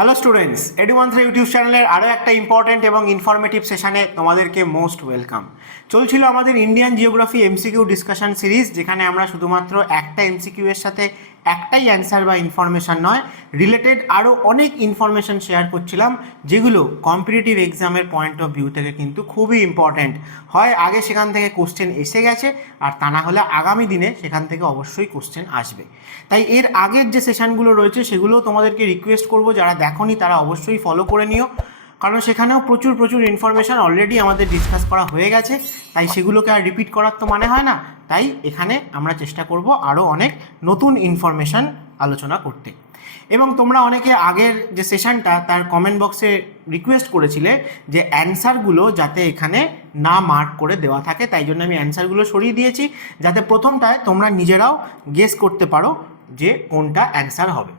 Hello students, এডুমন্ত্রা YouTube চ্যানেলের আরও একটা ইম্পর্টেন্ট এবং ইনফরমেটিভ সেশনে তোমাদেরকে মোস্ট ওয়েলকাম। চলছিল আমাদের Indian geography MCQ discussion series, যেখানে আমরা শুধুমাত্র একটা এমসিকিউ এর সাথে একটাই অ্যান্সার বা ইনফরমেশান নয়, রিলেটেড আরও অনেক ইনফরমেশান শেয়ার করছিলাম, যেগুলো কম্পিটিটিভ এক্সামের পয়েন্ট অফ ভিউ থেকে কিন্তু খুবই ইম্পর্ট্যান্ট হয়। আগে সেখান থেকে কোশ্চেন এসে গেছে, আর তা না হলে আগামী দিনে সেখান থেকে অবশ্যই কোশ্চেন আসবে। তাই এর আগের যে সেশনগুলো রয়েছে সেগুলো তোমাদেরকে রিকোয়েস্ট করব, যারা দেখোনি তারা অবশ্যই ফলো করে নিও, কারণ সেখানেও প্রচুর ইনফরমেশান অলরেডি আমাদের ডিসকাস করা হয়ে গেছে। তাই সেগুলোকে আর রিপিট করার তো মানে হয় না। তাই এখানে আমরা চেষ্টা করব আরও অনেক নতুন ইনফরমেশান আলোচনা করতে। এবং তোমরা অনেকে আগের যে সেশনটা তার কমেন্ট বক্সে রিকোয়েস্ট করেছিলে যে অ্যান্সারগুলো যাতে এখানে না মার্ক করে দেওয়া থাকে, তাই জন্য আমি অ্যান্সারগুলো সরিয়ে দিয়েছি, যাতে প্রথমটায় তোমরা নিজেরাও গেস করতে পারো যে কোনটা অ্যান্সার হবে।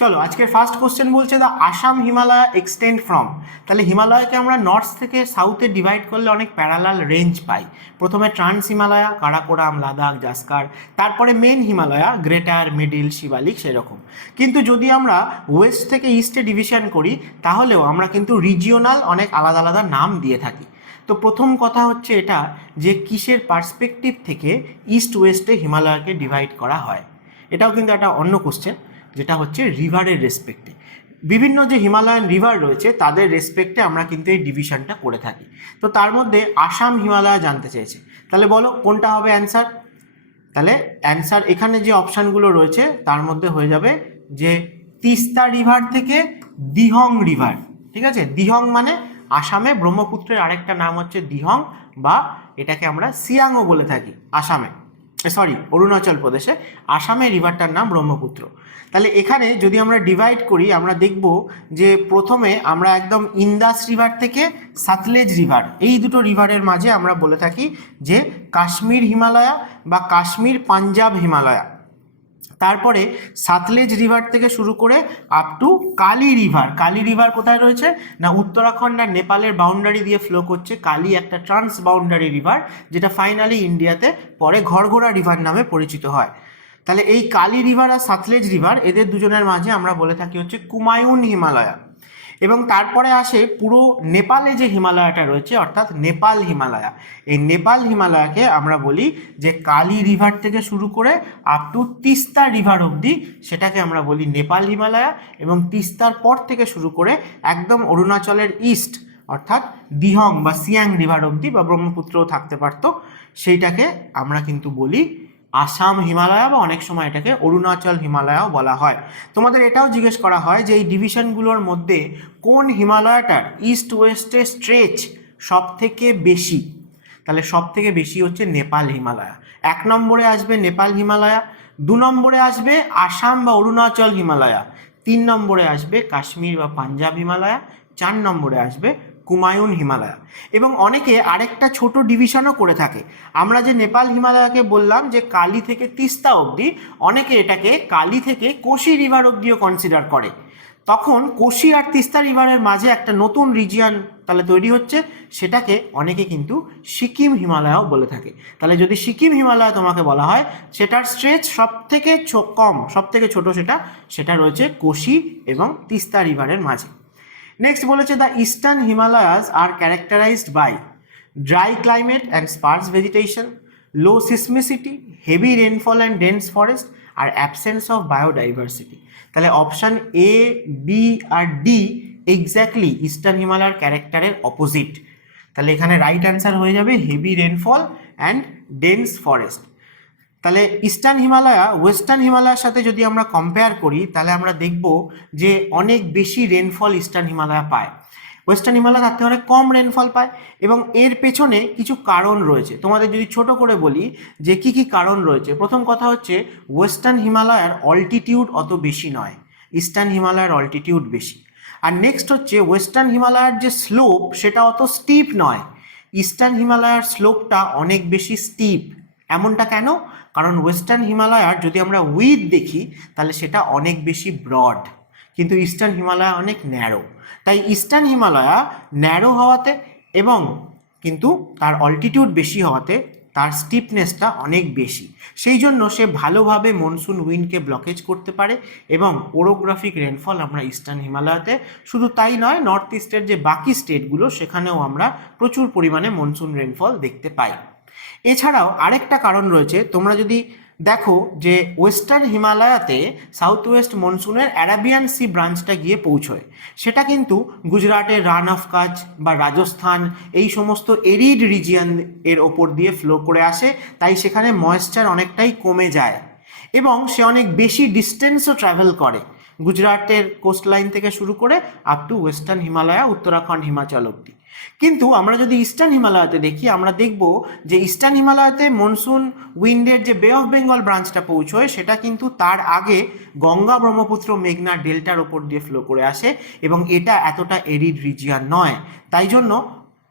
চলো, আজকের ফার্স্ট কোশ্চেন বলছে the Assam Himalaya extend from. তাহলে হিমালয়কে আমরা নর্থ থেকে সাউথে ডিভাইড করলে অনেক প্যারালাল রেঞ্জ পাই। প্রথমে ট্রান্স হিমালয়া, কারাকোরাম, লাদাখ, জাস্কার, তারপরে main Himalaya, greater, middle, Shivalik, সেরকম। কিন্তু যদি আমরা ওয়েস্ট থেকে ইস্টে ডিভিশন করি, তাহলেও আমরা কিন্তু রিজিওনাল অনেক আলাদা আলাদা নাম দিয়ে থাকি। তো প্রথম কথা হচ্ছে এটা যে কিসের পার্সপেক্টিভ থেকে ইস্ট ওয়েস্টে হিমালয়কে ডিভাইড করা হয়। এটাও কিন্তু একটা অন্য কোশ্চেন, যেটা হচ্ছে রিভারের রেসপেক্টে। বিভিন্ন যে হিমালয়ান রিভার রয়েছে তাদের রেসপেক্টে আমরা কিন্তু এই ডিভিশনটা করে থাকি। তো তার মধ্যে আসাম হিমালয় জানতে চেয়েছে, তাহলে বলো কোনটা হবে অ্যান্সার। তাহলে অ্যান্সার এখানে যে অপশানগুলো রয়েছে তার মধ্যে হয়ে যাবে যে তিস্তা রিভার থেকে দিহং রিভার। ঠিক আছে, দিহং মানে আসামে ব্রহ্মপুত্রের আরেকটা নাম হচ্ছে দিহং, বা এটাকে আমরা সিয়াংও বলে থাকি আসামে, অরুণাচল প্রদেশে। আসামে রিভারটার নাম ব্রহ্মপুত্র। তাহলে এখানে যদি আমরা ডিভাইড করি, আমরা দেখব যে প্রথমে আমরা একদম ইন্দাস রিভার থেকে সাতলেজ রিভার, এই দুটো রিভারের মাঝে আমরা বলে থাকি যে কাশ্মীর হিমালয়া বা কাশ্মীর পাঞ্জাব হিমালয়া। তারপরে সাতলেজ রিভার থেকে শুরু করে up to Kali river. Kali river কোথায় রয়েছে না উত্তরাখণ্ড আর নেপালের বাউন্ডারি দিয়ে ফ্লো করছে। কালী একটা ট্রান্স বাউন্ডারি রিভার, যেটা ফাইনালি ইন্ডিয়াতে পরে ঘরঘোড়া রিভার নামে পরিচিত হয়। তাহলে এই কালী রিভার আর সাতলেজ রিভার, এদের দুজনের মাঝে আমরা বলে থাকি হচ্ছে কুমায়ুন হিমালয়া। এবং তারপরে আসে পুরো নেপালে যে হিমালয়টা রয়েছে, অর্থাৎ নেপাল হিমালয়া। এই নেপাল হিমালয়াকে আমরা বলি যে কালী রিভার থেকে শুরু করে আপ টু তিস্তা রিভার অবধি, সেটাকে আমরা বলি নেপাল হিমালয়া। এবং তিস্তার পর থেকে শুরু করে একদম অরুণাচলের ইস্ট, অর্থাৎ দিহং বা সিয়াং রিভার অবধি, বা ব্রহ্মপুত্রও থাকতে পারতো, সেইটাকে আমরা কিন্তু বলি আসাম হিমালয়া, বা অনেক সময় এটাকে অরুণাচল হিমালয়াও বলা হয়। তোমাদের এটাও জিজ্ঞেস করা হয় যে এই ডিভিশনগুলোর মধ্যে কোন হিমালয়টার ইস্ট ওয়েস্টে স্ট্রেচ সব থেকে বেশি। তাহলে সব থেকে বেশি হচ্ছে নেপাল হিমালয়া। 1 নম্বরে আসবে নেপাল হিমালয়া, 2 নম্বরে আসবে আসাম বা অরুণাচল হিমালয়া, 3 নম্বরে আসবে কাশ্মীর বা পাঞ্জাব হিমালয়া, 4 নম্বরে আসবে কুমায়ুন হিমালয়া। এবং অনেকে আরেকটা ছোট ডিভিশনও করে থাকে। আমরা যে নেপাল হিমালয়াকে বললাম যে কালী থেকে তিস্তা অবধি, অনেকে এটাকে কালী থেকে কোশি রিভার অবধিও কনসিডার করে। তখন কোশি আর তিস্তা রিভারের মাঝে একটা নতুন রিজিয়ন তাহলে তৈরি হচ্ছে, সেটাকে অনেকে কিন্তু সিকিম হিমালয়াও বলে থাকে। তাহলে যদি সিকিম হিমালয় তোমাকে বলা হয়, সেটার স্ট্রেচ সব থেকে কম, সব থেকে ছোট সেটা রয়েছে কোশি এবং তিস্তা রিভারের মাঝে। নেক্সট বলেছে দ্য ইস্টার্ন হিমালয়াস আর characterized by dry climate and sparse vegetation, low seismicity, heavy rainfall and dense forest, আর অ্যাবসেন্স অফ বায়োডাইভার্সিটি। তাহলে অপশান এ, বি আর ডি এক্স্যাক্টলি ইস্টার্ন হিমালয়ার ক্যারেক্টারের অপোজিট। তাহলে এখানে রাইট অ্যান্সার হয়ে যাবে heavy rainfall and dense forest. তাহলে ইস্টার্ন হিমালয়া ওয়েস্টার্ন হিমালয়ার সাথে যদি আমরা কম্পেয়ার করি, তাহলে আমরা দেখব যে অনেক বেশি রেনফল ইস্টার্ন হিমালয়া পায়, ওয়েস্টার্ন হিমালয় তার থেকে অনেক কম রেনফল পায়। এবং এর পেছনে কিছু কারণ রয়েছে। তোমাদের যদি ছোট করে বলি যে কি কি কারণ রয়েছে, প্রথম কথা হচ্ছে ওয়েস্টার্ন হিমালয়ার অল্টিটিউড অত বেশি নয়, ইস্টার্ন হিমালয়ার অল্টিটিউড বেশি। আর নেক্সট হচ্ছে ওয়েস্টার্ন হিমালয়ার যে স্লোপ সেটা অত স্টিপ নয়, ইস্টার্ন হিমালয়ার স্লোপটা অনেক বেশি স্টিপ। এমনটা কেন? কারণ ওয়েস্টার্ন হিমালয়ার যদি আমরা উইথ দেখি তাহলে সেটা অনেক বেশি ব্রড, কিন্তু ইস্টার্ন হিমালয়া অনেক ন্যারো। তাই ইস্টার্ন হিমালয়া ন্যারো হওয়াতে এবং কিন্তু তার অল্টিটিউড বেশি হওয়াতে তার স্টিফনেসটা অনেক বেশি, সেই জন্য সে ভালোভাবে মনসুন উইন্ডকে ব্লকেজ করতে পারে এবং ওরোগ্রাফিক রেনফল আমরা ইস্টার্ন হিমালয়াতে, শুধু তাই নয়, নর্থ ইস্টের যে বাকি স্টেটগুলো সেখানেও আমরা প্রচুর পরিমাণে মনসুন রেনফল দেখতে পাই। এছাড়াও আরেকটা কারণ রয়েছে, তোমরা যদি দেখো যে ওয়েস্টার্ন হিমালয়াতে সাউথ ওয়েস্ট মনসুনের অ্যারাবিয়ান সি ব্রাঞ্চটা গিয়ে পৌঁছয়, সেটা কিন্তু গুজরাটের রান অফ কাচ বা রাজস্থান এই সমস্ত এরিড রিজিয়ন এর ওপর দিয়ে ফ্লো করে আসে, তাই সেখানে ময়েশ্চার অনেকটাই কমে যায় এবং সে অনেক বেশি ডিস্টেন্সও ট্রাভেল করে, গুজরাটের কোস্টলাইন থেকে শুরু করে up to western Himalaya, Uttarakhand, Himachal অব্দি। কিন্তু আমরা যদি ইস্টার্ন হিমালয়াতে দেখি, আমরা দেখব যে ইস্টার্ন হিমালয়াতে মনসুন উইন্ডের যে বে অফ বেঙ্গল ব্রাঞ্চটা পৌঁছয় সেটা কিন্তু তার আগে গঙ্গা, ব্রহ্মপুত্র, মেঘনা ডেল্টার ওপর দিয়ে ফ্লো করে আসে এবং এটা এতটা এরিড রিজিয়ন নয়, তাই জন্য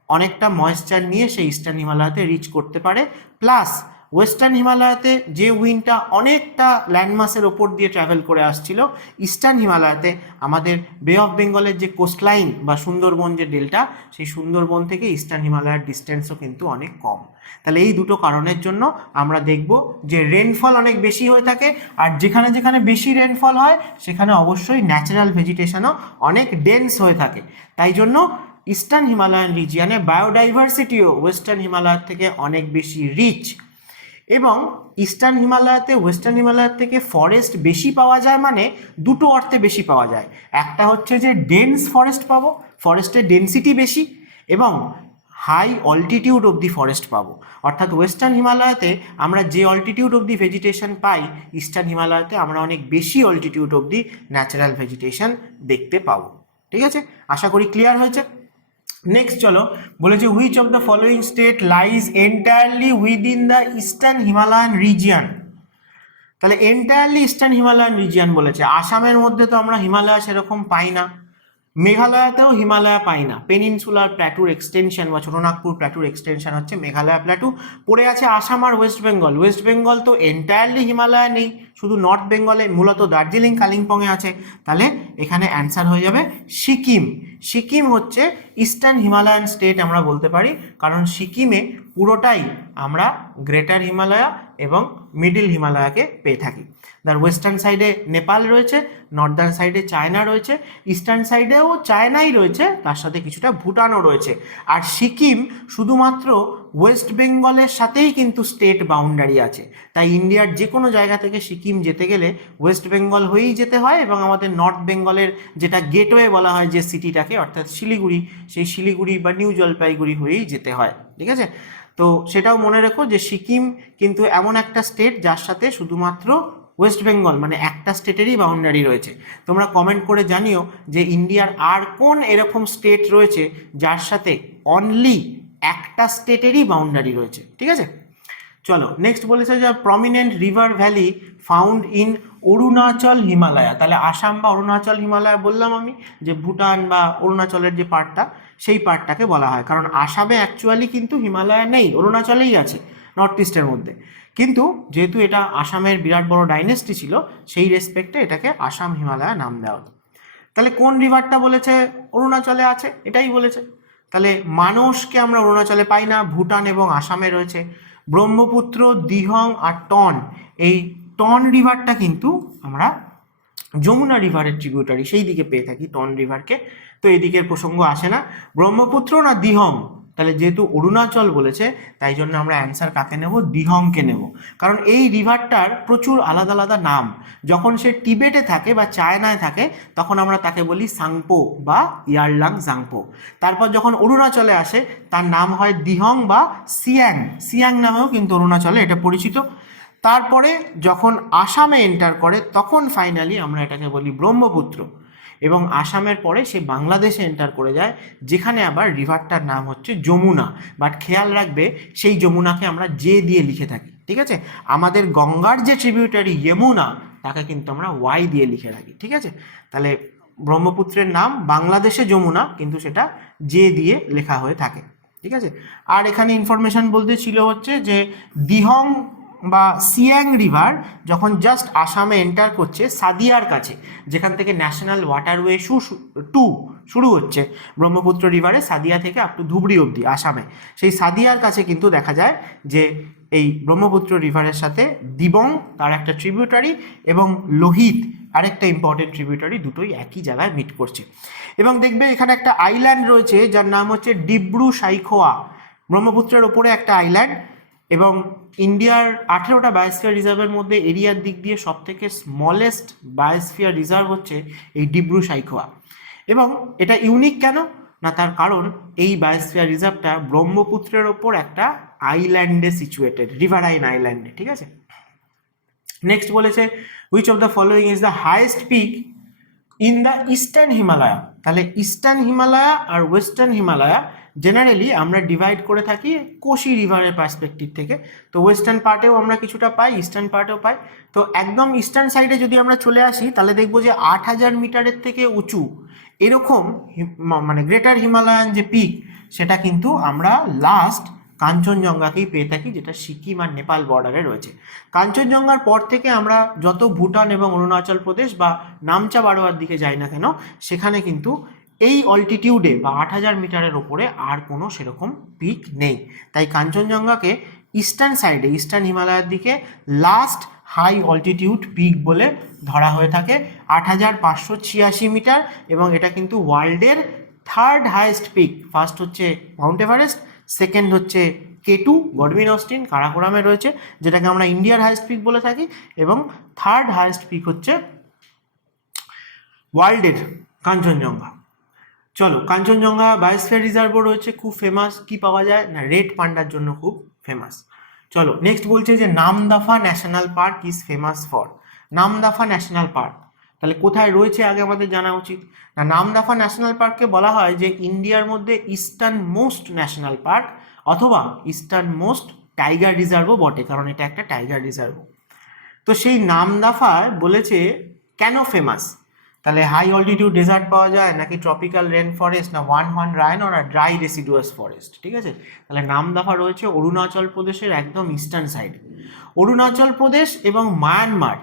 অনেকটা ময়েশ্চার নিয়ে সে ইস্টার্ন হিমালয়াতে রিচ করতে পারে। প্লাস ওয়েস্টার্ন হিমালয়াতে যে উইন্ডটা অনেকটা ল্যান্ডমাসের ওপর দিয়ে ট্রাভেল করে আসছিল, ইস্টার্ন হিমালয়াতে আমাদের বে অফ বেঙ্গলের যে কোস্টলাইন বা সুন্দরবন যে ডেল্টা, সেই সুন্দরবন থেকে ইস্টার্ন হিমালয়ার ডিস্টেন্সও কিন্তু অনেক কম। তাহলে এই দুটো কারণের জন্য আমরা দেখব যে রেনফল অনেক বেশি হয়ে থাকে, আর যেখানে যেখানে বেশি রেনফল হয় সেখানে অবশ্যই ন্যাচারাল ভেজিটেশনও অনেক ডেন্স হয়ে থাকে। তাই জন্য ইস্টার্ন হিমালয়ান রিজিয়নে বায়োডাইভার্সিটিও ওয়েস্টার্ন হিমালয়ার থেকে অনেক বেশি রিচ, এবং ইস্টার্ন হিমালয়াতে ওয়েস্টার্ন হিমালয়ার থেকে ফরেস্ট বেশি পাওয়া যায়, মানে দুটো অর্থে বেশি পাওয়া যায়। একটা হচ্ছে যে ডেন্স ফরেস্ট পাবো, ফরেস্টের ডেন্সিটি বেশি, এবং হাই অল্টিটিউড অবধি ফরেস্ট পাবো। অর্থাৎ ওয়েস্টার্ন হিমালয়াতে আমরা যে অল্টিটিউড অবধি ভেজিটেশন পাই, ইস্টার্ন হিমালয়াতে আমরা অনেক বেশি অল্টিটিউড অবধি ন্যাচারাল ভেজিটেশন দেখতে পাবো। ঠিক আছে, আশা করি ক্লিয়ার হয়েছে। নেক্সট চলো, বলেছে which of the following state lies entirely within the eastern Himalayan region. তাহলে এন্টায়ারলি ইস্টার্ন হিমালয়ান রিজিয়ন বলেছে, আসামের মধ্যে তো আমরা হিমালয় সেরকম পাই না, মেঘালয়াতেও হিমালয় পাই না, পেনিনসুলার প্ল্যাটুর এক্সটেনশন বা ছোটনাগপুর প্ল্যাটুর এক্সটেনশন হচ্ছে মেঘালয় প্ল্যাটু, পড়ে আছে আসাম আর ওয়েস্ট বেঙ্গল। ওয়েস্ট বেঙ্গল তো এন্টায়ারলি হিমালয় নেই, শুধু নর্থ বেঙ্গলে মূলত দার্জিলিং, কালিম্পংয়ে আছে। তাহলে এখানে অ্যান্সার হয়ে যাবে সিকিম। সিকিম হচ্ছে ইস্টার্ন হিমালয়ান স্টেট আমরা বলতে পারি, কারণ সিকিমে পুরোটাই আমরা গ্রেটার হিমালয়া এবং মিডিল হিমালয়াকে পেয়ে থাকি। তার ওয়েস্টার্ন সাইডে নেপাল রয়েছে, নর্দার্ন সাইডে চায়না রয়েছে, ইস্টার্ন সাইডেও চায়নাই রয়েছে, তার সাথে কিছুটা ভুটানও রয়েছে। আর সিকিম শুধুমাত্র ওয়েস্ট বেঙ্গলের সাথেই কিন্তু স্টেট বাউন্ডারি আছে, তাই ইন্ডিয়ার যে কোনো জায়গা থেকে সিকিম যেতে গেলে ওয়েস্ট বেঙ্গল হয়েই যেতে হয়, এবং আমাদের নর্থ বেঙ্গলের যেটা গেটওয়ে বলা হয় যে সিটিটাকে, অর্থাৎ শিলিগুড়ি, সেই শিলিগুড়ি বা নিউ জলপাইগুড়ি হয়েই যেতে হয়। ঠিক আছে, তো সেটাও মনে রেখো যে সিকিম কিন্তু এমন একটা স্টেট যার সাথে শুধুমাত্র ওয়েস্ট বেঙ্গল মানে একটা স্টেটেরই বাউন্ডারি রয়েছে। তোমরা কমেন্ট করে জানিও যে ইন্ডিয়ার আর কোন এরকম স্টেট রয়েছে যার সাথে অনলি একটা স্টেটেরই বাউন্ডারি রয়েছে। ঠিক আছে, চলো নেক্সট বলেছে যে prominent river valley found in Arunachal Himalaya. তাহলে আসাম বা অরুণাচল হিমালয়া বললাম আমি, যে ভুটান বা অরুণাচলের যে পার্টটা, সেই পার্টটাকে বলা হয়, কারণ আসামে অ্যাকচুয়ালি কিন্তু হিমালয়া নেই, অরুণাচলেই আছে নর্থ ইস্টের মধ্যে। কিন্তু যেহেতু এটা আসামের বিরাট বড় ডাইনেস্টি ছিল, সেই রেসপেক্টে এটাকে আসাম হিমালয়া নাম দেওয়া হতো। তাহলে কোন রিভারটা বলেছে অরুণাচলে আছে, এটাই বলেছে। তাহলে মানসকে আমরা অরুণাচলে পাই না, ভুটান এবং আসামে রয়েছে। ব্রহ্মপুত্র, দিহং আর টন, এই টন রিভারটা কিন্তু আমরা যমুনা রিভারের ট্রিবিউটারি, সেই দিকে পেয়ে থাকি টন রিভারকে, তো এদিকের প্রসঙ্গ আসে না। ব্রহ্মপুত্র না দিহং, তাহলে যেহেতু অরুণাচল বলেছে তাই জন্য আমরা অ্যান্সার কাকে নেব, দিহংকে নেব। কারণ এই রিভারটার প্রচুর আলাদা আলাদা নাম, যখন সে টিবেটে থাকে বা চায়নায় থাকে তখন আমরা তাকে বলি সাংপো বা ইয়ারলাং জাংপো, তারপর যখন অরুণাচলে আসে তার নাম হয় দিহং বা সিয়াং, সিয়াং নামেও কিন্তু অরুণাচলে এটা পরিচিত। তারপরে যখন আসামে এন্টার করে তখন ফাইনালি আমরা এটাকে বলি ব্রহ্মপুত্র, এবং আসামের পরে সে বাংলাদেশে এন্টার করে যায়, যেখানে আবার রিভারটার নাম হচ্ছে যমুনা। বাট খেয়াল রাখবে সেই যমুনাকে আমরা জে দিয়ে লিখে থাকি। ঠিক আছে, আমাদের গঙ্গার যে ট্রিবিউটারি যমুনা তাকে কিন্তু আমরা ওয়াই দিয়ে লিখে থাকি। ঠিক আছে, তাহলে ব্রহ্মপুত্রের নাম বাংলাদেশে যমুনা, কিন্তু সেটা জে দিয়ে লেখা হয়ে থাকে। ঠিক আছে, আর এখানে ইনফরমেশন বলতে ছিল হচ্ছে যে দিহং বা সিয়াং রিভার যখন জাস্ট আসামে এন্টার করছে সাদিয়ার কাছে, যেখান থেকে ন্যাশনাল ওয়াটারওয়ে 2 শুরু হচ্ছে ব্রহ্মপুত্র রিভারে সাদিয়া থেকে আপ টু ধুবড়ি অবধি আসামে। সেই সাদিয়ার কাছে কিন্তু দেখা যায় যে এই ব্রহ্মপুত্র রিভারের সাথে দিবং তার একটা ট্রিবিউটারি এবং লোহিত আরেকটা ইম্পর্টেন্ট ট্রিবিউটারি, দুটোই একই জায়গায় মিট করছে। এবং দেখবে এখানে একটা আইল্যান্ড রয়েছে যার নাম হচ্ছে ডিব্রু সাইখোয়া, ব্রহ্মপুত্রের ওপরে একটা আইল্যান্ড। এবং ইন্ডিয়ার 18টা বায়োস্ফিয়ার রিজার্ভের মধ্যে এরিয়ার দিক দিয়ে সবথেকে স্মলেস্ট বায়োস্ফিয়ার রিজার্ভ হচ্ছে এই ডিব্রু সাইখোয়া। এবং এটা ইউনিক কেন না, তার কারণ এই বায়োস্ফিয়ার রিজার্ভটা ব্রহ্মপুত্রের ওপর একটা আইল্যান্ডে সিচুয়েটেড, রিভারাইন আইল্যান্ডে, ঠিক আছে। নেক্সট বলেছে which of the following is the highest peak in the eastern Himalaya. তাহলে ইস্টার্ন হিমালয়া আর ওয়েস্টার্ন হিমালয়া জেনারেলি আমরা ডিভাইড করে থাকি কোশি রিভারের পার্সপেক্টিভ থেকে। তো ওয়েস্টার্ন পার্টেও আমরা কিছুটা পাই, ইস্টার্ন পার্টেও পাই। তো একদম ইস্টার্ন সাইডে যদি আমরা চলে আসি তাহলে দেখবো যে 8000 মিটারের থেকে উঁচু এরকম মানে গ্রেটার হিমালয়ান যে পিক, সেটা কিন্তু আমরা লাস্ট কাঞ্চনজঙ্ঘাকেই পেয়ে থাকি, যেটা সিকিম আর নেপাল বর্ডারে রয়েছে। কাঞ্চনজঙ্ঘার পর থেকে আমরা যত ভুটান এবং অরুণাচল প্রদেশ বা নামচা বারোয়ার দিকে যাই না কেন, সেখানে কিন্তু এই অল্টিটিউডে বা 8000 মিটারের ওপরে আর কোনো সেরকম পিক নেই। তাই কাঞ্চনজঙ্ঘাকে ইস্টার্ন সাইডে, ইস্টার্ন হিমালয়ের দিকে লাস্ট হাই অল্টিটিউড পিক বলে ধরা হয়ে থাকে, 8586 মিটার। এবং এটা কিন্তু ওয়ার্ল্ডের থার্ড হাইয়েস্ট পিক। ফার্স্ট হচ্ছে মাউন্ট এভারেস্ট, সেকেন্ড হচ্ছে K2 গডউইন অস্টিন কারাকোরামে রয়েছে, যেটাকে আমরা ইন্ডিয়ার হাইয়েস্ট পিক বলে থাকি, এবং থার্ড হাইয়েস্ট পিক হচ্ছে ওয়ার্ল্ডের কাঞ্চনজঙ্ঘা। চলো, কাঞ্চনজঙ্ঘা বায়োস্ফিয়ার রিজার্ভও রয়েছে, খুব ফেমাস। কি পাওয়া যায় না, রেড পান্ডার জন্য খুব ফেমাস। চলো নেক্সট বলছে যে Namdapha national park is famous for. Namdapha national park তাহলে কোথায় রয়েছে আগে আমাদের জানা উচিত। না, নামদাফা ন্যাশনাল পার্ককে বলা হয় যে ইন্ডিয়ার মধ্যে ইস্টার্ন মোস্ট ন্যাশনাল পার্ক অথবা ইস্টার্ন মোস্ট টাইগার রিজার্ভও বটে, কারণ এটা একটা টাইগার রিজার্ভ। তো সেই নামদাফায় বলেছে কেন ফেমাস, তাহলে হাই অল্টিটিউড ডেজার্ট পাওয়া যায়, নাকি ট্রপিক্যাল রেন ফরেস্ট, না ওয়ান হর্ন রাইনো, না ড্রাই ডেসিডুয়াস ফরেস্ট। ঠিক আছে, তাহলে নামদাফা রয়েছে অরুণাচল প্রদেশের একদম ইস্টার্ন সাইডে। অরুণাচল প্রদেশ এবং মায়ানমার,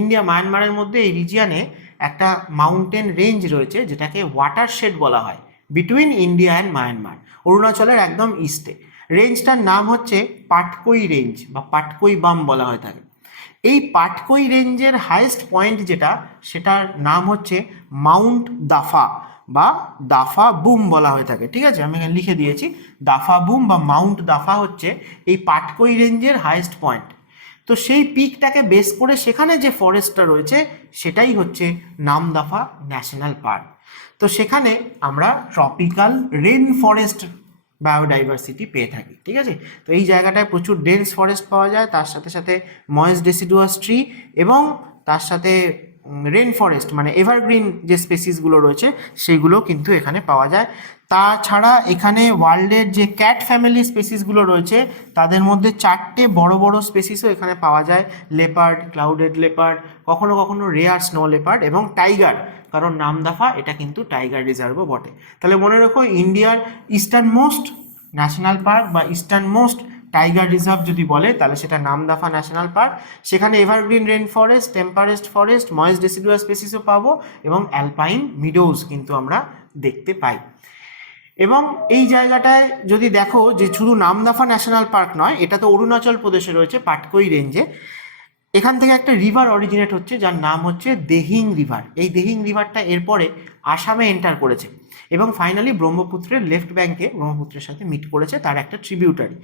ইন্ডিয়া মায়ানমারের মধ্যে এই রিজিয়ানে একটা মাউন্টেন রেঞ্জ রয়েছে যেটাকে ওয়াটারশেড বলা হয় বিটুইন ইন্ডিয়া অ্যান্ড মায়ানমার, অরুণাচলের একদম ইস্টে। রেঞ্জটার নাম হচ্ছে পাটকই রেঞ্জ বা পাটকই বাম বলা হয়ে থাকে। এই পাটকই রেঞ্জের হাইয়েস্ট পয়েন্ট যেটা, সেটার নাম হচ্ছে মাউন্ট দাফা বা দাফা বুম বলা হয়ে থাকে। ঠিক আছে, আমি এখানে লিখে দিয়েছি, দাফা বুম বা মাউন্ট দাফা হচ্ছে এই পাটকই রেঞ্জের হাইয়েস্ট পয়েন্ট। তো সেই পিকটাকে বেস করে সেখানে যে ফরেস্টটা রয়েছে সেটাই হচ্ছে নামদাফা ন্যাশনাল পার্ক। তো সেখানে আমরা ট্রপিক্যাল রেন ফরেস্ট বায়োডাইভার্সিটি পেয়ে থাকি। ঠিক আছে, তো এই জায়গাটায় প্রচুর ডেন্স ফরেস্ট পাওয়া যায়, তার সাথে সাথে ময়েস্ট ডেসিডুয়াস ট্রি এবং তার সাথে রেন ফরেস্ট মানে এভারগ্রিন যে স্পেসিসগুলো রয়েছে সেইগুলো কিন্তু এখানে পাওয়া যায়। তাছাড়া এখানে ওয়ার্ল্ডের যে ক্যাট ফ্যামিলি স্পেসিসগুলো রয়েছে তাদের মধ্যে 4টে বড় বড় স্পেসিসও এখানে পাওয়া যায়, লেপার্ড, ক্লাউডেড লেপার্ড, কখনো কখনো রেয়ার স্নো লেপার্ড এবং টাইগার, কারণ নামদাফা এটা কিন্তু টাইগার রিজার্ভও বটে। তাহলে মনে রাখো, ইন্ডিয়ার ইস্টার্ন মোস্ট ন্যাশনাল পার্ক বা ইস্টার্ন মোস্ট টাইগার রিজার্ভ যদি বলে তাহলে সেটা নামদাফা ন্যাশনাল পার্ক। সেখানে evergreen rain forest, temperate forest, moist deciduous স্পেসিসও পাবো এবং অ্যালপাইন মিডোজ কিন্তু আমরা দেখতে পাই। এবং এই জায়গাটায় যদি দেখো যে শুধু নামদাফা ন্যাশনাল পার্ক নয়, এটা তো অরুণাচল প্রদেশে রয়েছে পাটকই রেঞ্জে। এখান থেকে একটা রিভার অরিজিনেট হচ্ছে যার নাম হচ্ছে দেহিং রিভার। এই দেহিং রিভারটা এরপরে আসামে এন্টার করেছে এবং ফাইনালি ব্রহ্মপুত্রের লেফট ব্যাঙ্কে ব্রহ্মপুত্রের সাথে মিট করেছে, তার একটা ট্রিবিউটারি।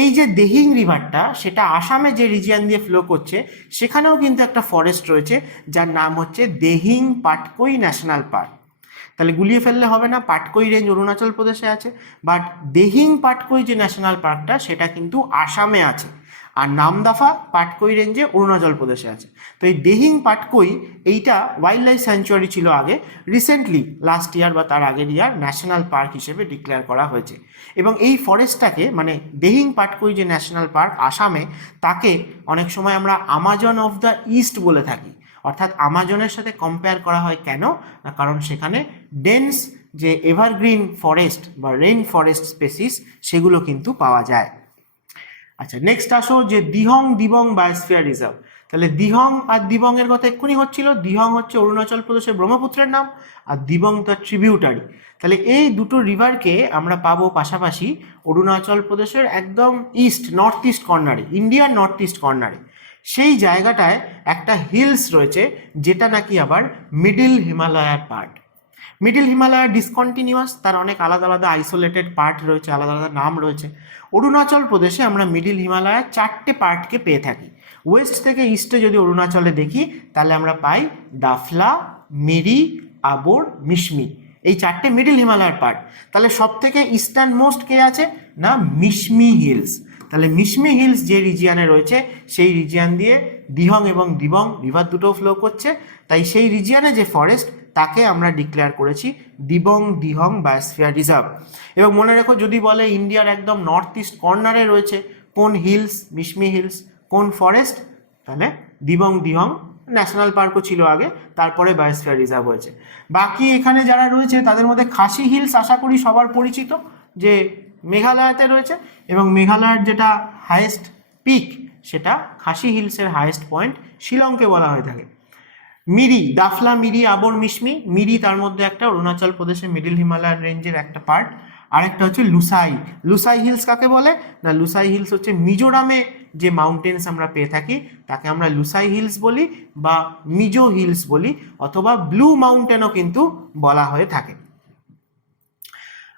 এই যে দেহিং রিভারটা, সেটা আসামে যে রিজিয়ান দিয়ে ফ্লো করছে সেখানেও কিন্তু একটা ফরেস্ট রয়েছে যার নাম হচ্ছে দেহিং পাটকই ন্যাশনাল পার্ক। তাহলে গুলিয়ে ফেললে হবে না, পাটকই রেঞ্জ অরুণাচল প্রদেশে আছে, বাট দেহিং পাটকই যে ন্যাশনাল পার্কটা সেটা কিন্তু আসামে আছে, আর নামদাফা পাটকই রেঞ্জে অরুণাচল প্রদেশে আছে। তো এই দেহিং পাটকই এইটা ওয়াইল্ড লাইফ স্যাংচুয়ারি ছিল আগে, রিসেন্টলি লাস্ট ইয়ার বা তার আগের ইয়ার ন্যাশনাল পার্ক হিসেবে ডিক্লেয়ার করা হয়েছে। এবং এই ফরেস্টটাকে মানে দেহিং পাটকই যে ন্যাশনাল পার্ক আসামে, তাকে অনেক সময় আমরা আমাজন অফ দ্য ইস্ট বলে থাকি, অর্থাৎ আমাজনের সাথে কম্পেয়ার করা হয়। কেন না, কারণ সেখানে ডেন্স যে এভারগ্রিন ফরেস্ট বা রেইন ফরেস্ট স্পেসিস সেগুলো কিন্তু পাওয়া যায়। আচ্ছা, নেক্সট আসো যে দিহং দিবং বায়োস্ফিয়ার রিজার্ভ। তাহলে দিহং আর দিবংয়ের কথা এক্ষুনি হচ্ছিল। দিহং হচ্ছে অরুণাচল প্রদেশের ব্রহ্মপুত্রের নাম, আর দিবং তার ট্রিবিউটারি। তাহলে এই দুটো রিভারকে আমরা পাবো পাশাপাশি অরুণাচল প্রদেশের একদম নর্থ ইস্ট কর্নারে, ইন্ডিয়ার নর্থ ইস্ট কর্নারে। সেই জায়গাটায় একটা হিলস রয়েছে যেটা নাকি আবার মিডিল হিমালয়ার পার্ট। মিডিল হিমালয়া ডিসকন্টিনিউয়াস, তার অনেক আলাদা আলাদা আইসোলেটেড পার্ট রয়েছে, আলাদা আলাদা নাম রয়েছে। অরুণাচল প্রদেশে আমরা মিডিল হিমালয়ার 4টে পার্টকে পেয়ে থাকি। ওয়েস্ট থেকে ইস্টে যদি অরুণাচলে দেখি তাহলে আমরা পাই দাফলা, মিরি, আবোর, মিশমি, এই 4টে মিডিল হিমালয়ার পার্ট। তাহলে সব থেকে ইস্টার্ন মোস্ট কে আছে না মিশমি হিলস। তাহলে মিশমি হিলস যে রিজিয়ানে রয়েছে সেই রিজিয়ান দিয়ে দিহং এবং দিবং রিভার দুটো ফ্লো করছে। তাই সেই রিজিয়ানে যে ফরেস্ট তাকে আমরা ডিক্লেয়ার করেছি দিবং দিহং বায়োস্ফিয়ার রিজার্ভ। এবং মনে রেখো, যদি বলে ইন্ডিয়ার একদম নর্থ ইস্ট কর্নারে রয়েছে কোন হিলস, মিশমি হিলস, কোন ফরেস্ট, তাহলে দিবং দিহং ন্যাশনাল পার্কও ছিল আগে, তারপরে বায়োস্ফিয়ার রিজার্ভ হয়েছে। বাকি এখানে যারা রয়েছে তাদের মধ্যে খাসি হিলস আশা করি সবার পরিচিত, যে মেঘালয়তে রয়েছে, এবং মেঘালয়ের যেটা হায়েস্ট পিক সেটা খাসি হিলসের হায়েস্ট পয়েন্ট শিলংকে বলা হয়ে থাকে। মিরি, দাফলা, মিরি, আবোর, মিশমি। মিরি তার মধ্যে একটা অরুণাচল প্রদেশের মিডিল হিমালয়ান রেঞ্জের একটা পার্ট। আরেকটা হচ্ছে লুসাই। লুসাই হিলস কাকে বলে না, লুসাই হিলস হচ্ছে মিজোরামে যে মাউন্টেন্স আমরা পেয়ে থাকি তাকে আমরা লুসাই হিলস বলি বা মিজো হিলস বলি, অথবা ব্লু মাউন্টেনও কিন্তু বলা হয়ে থাকে।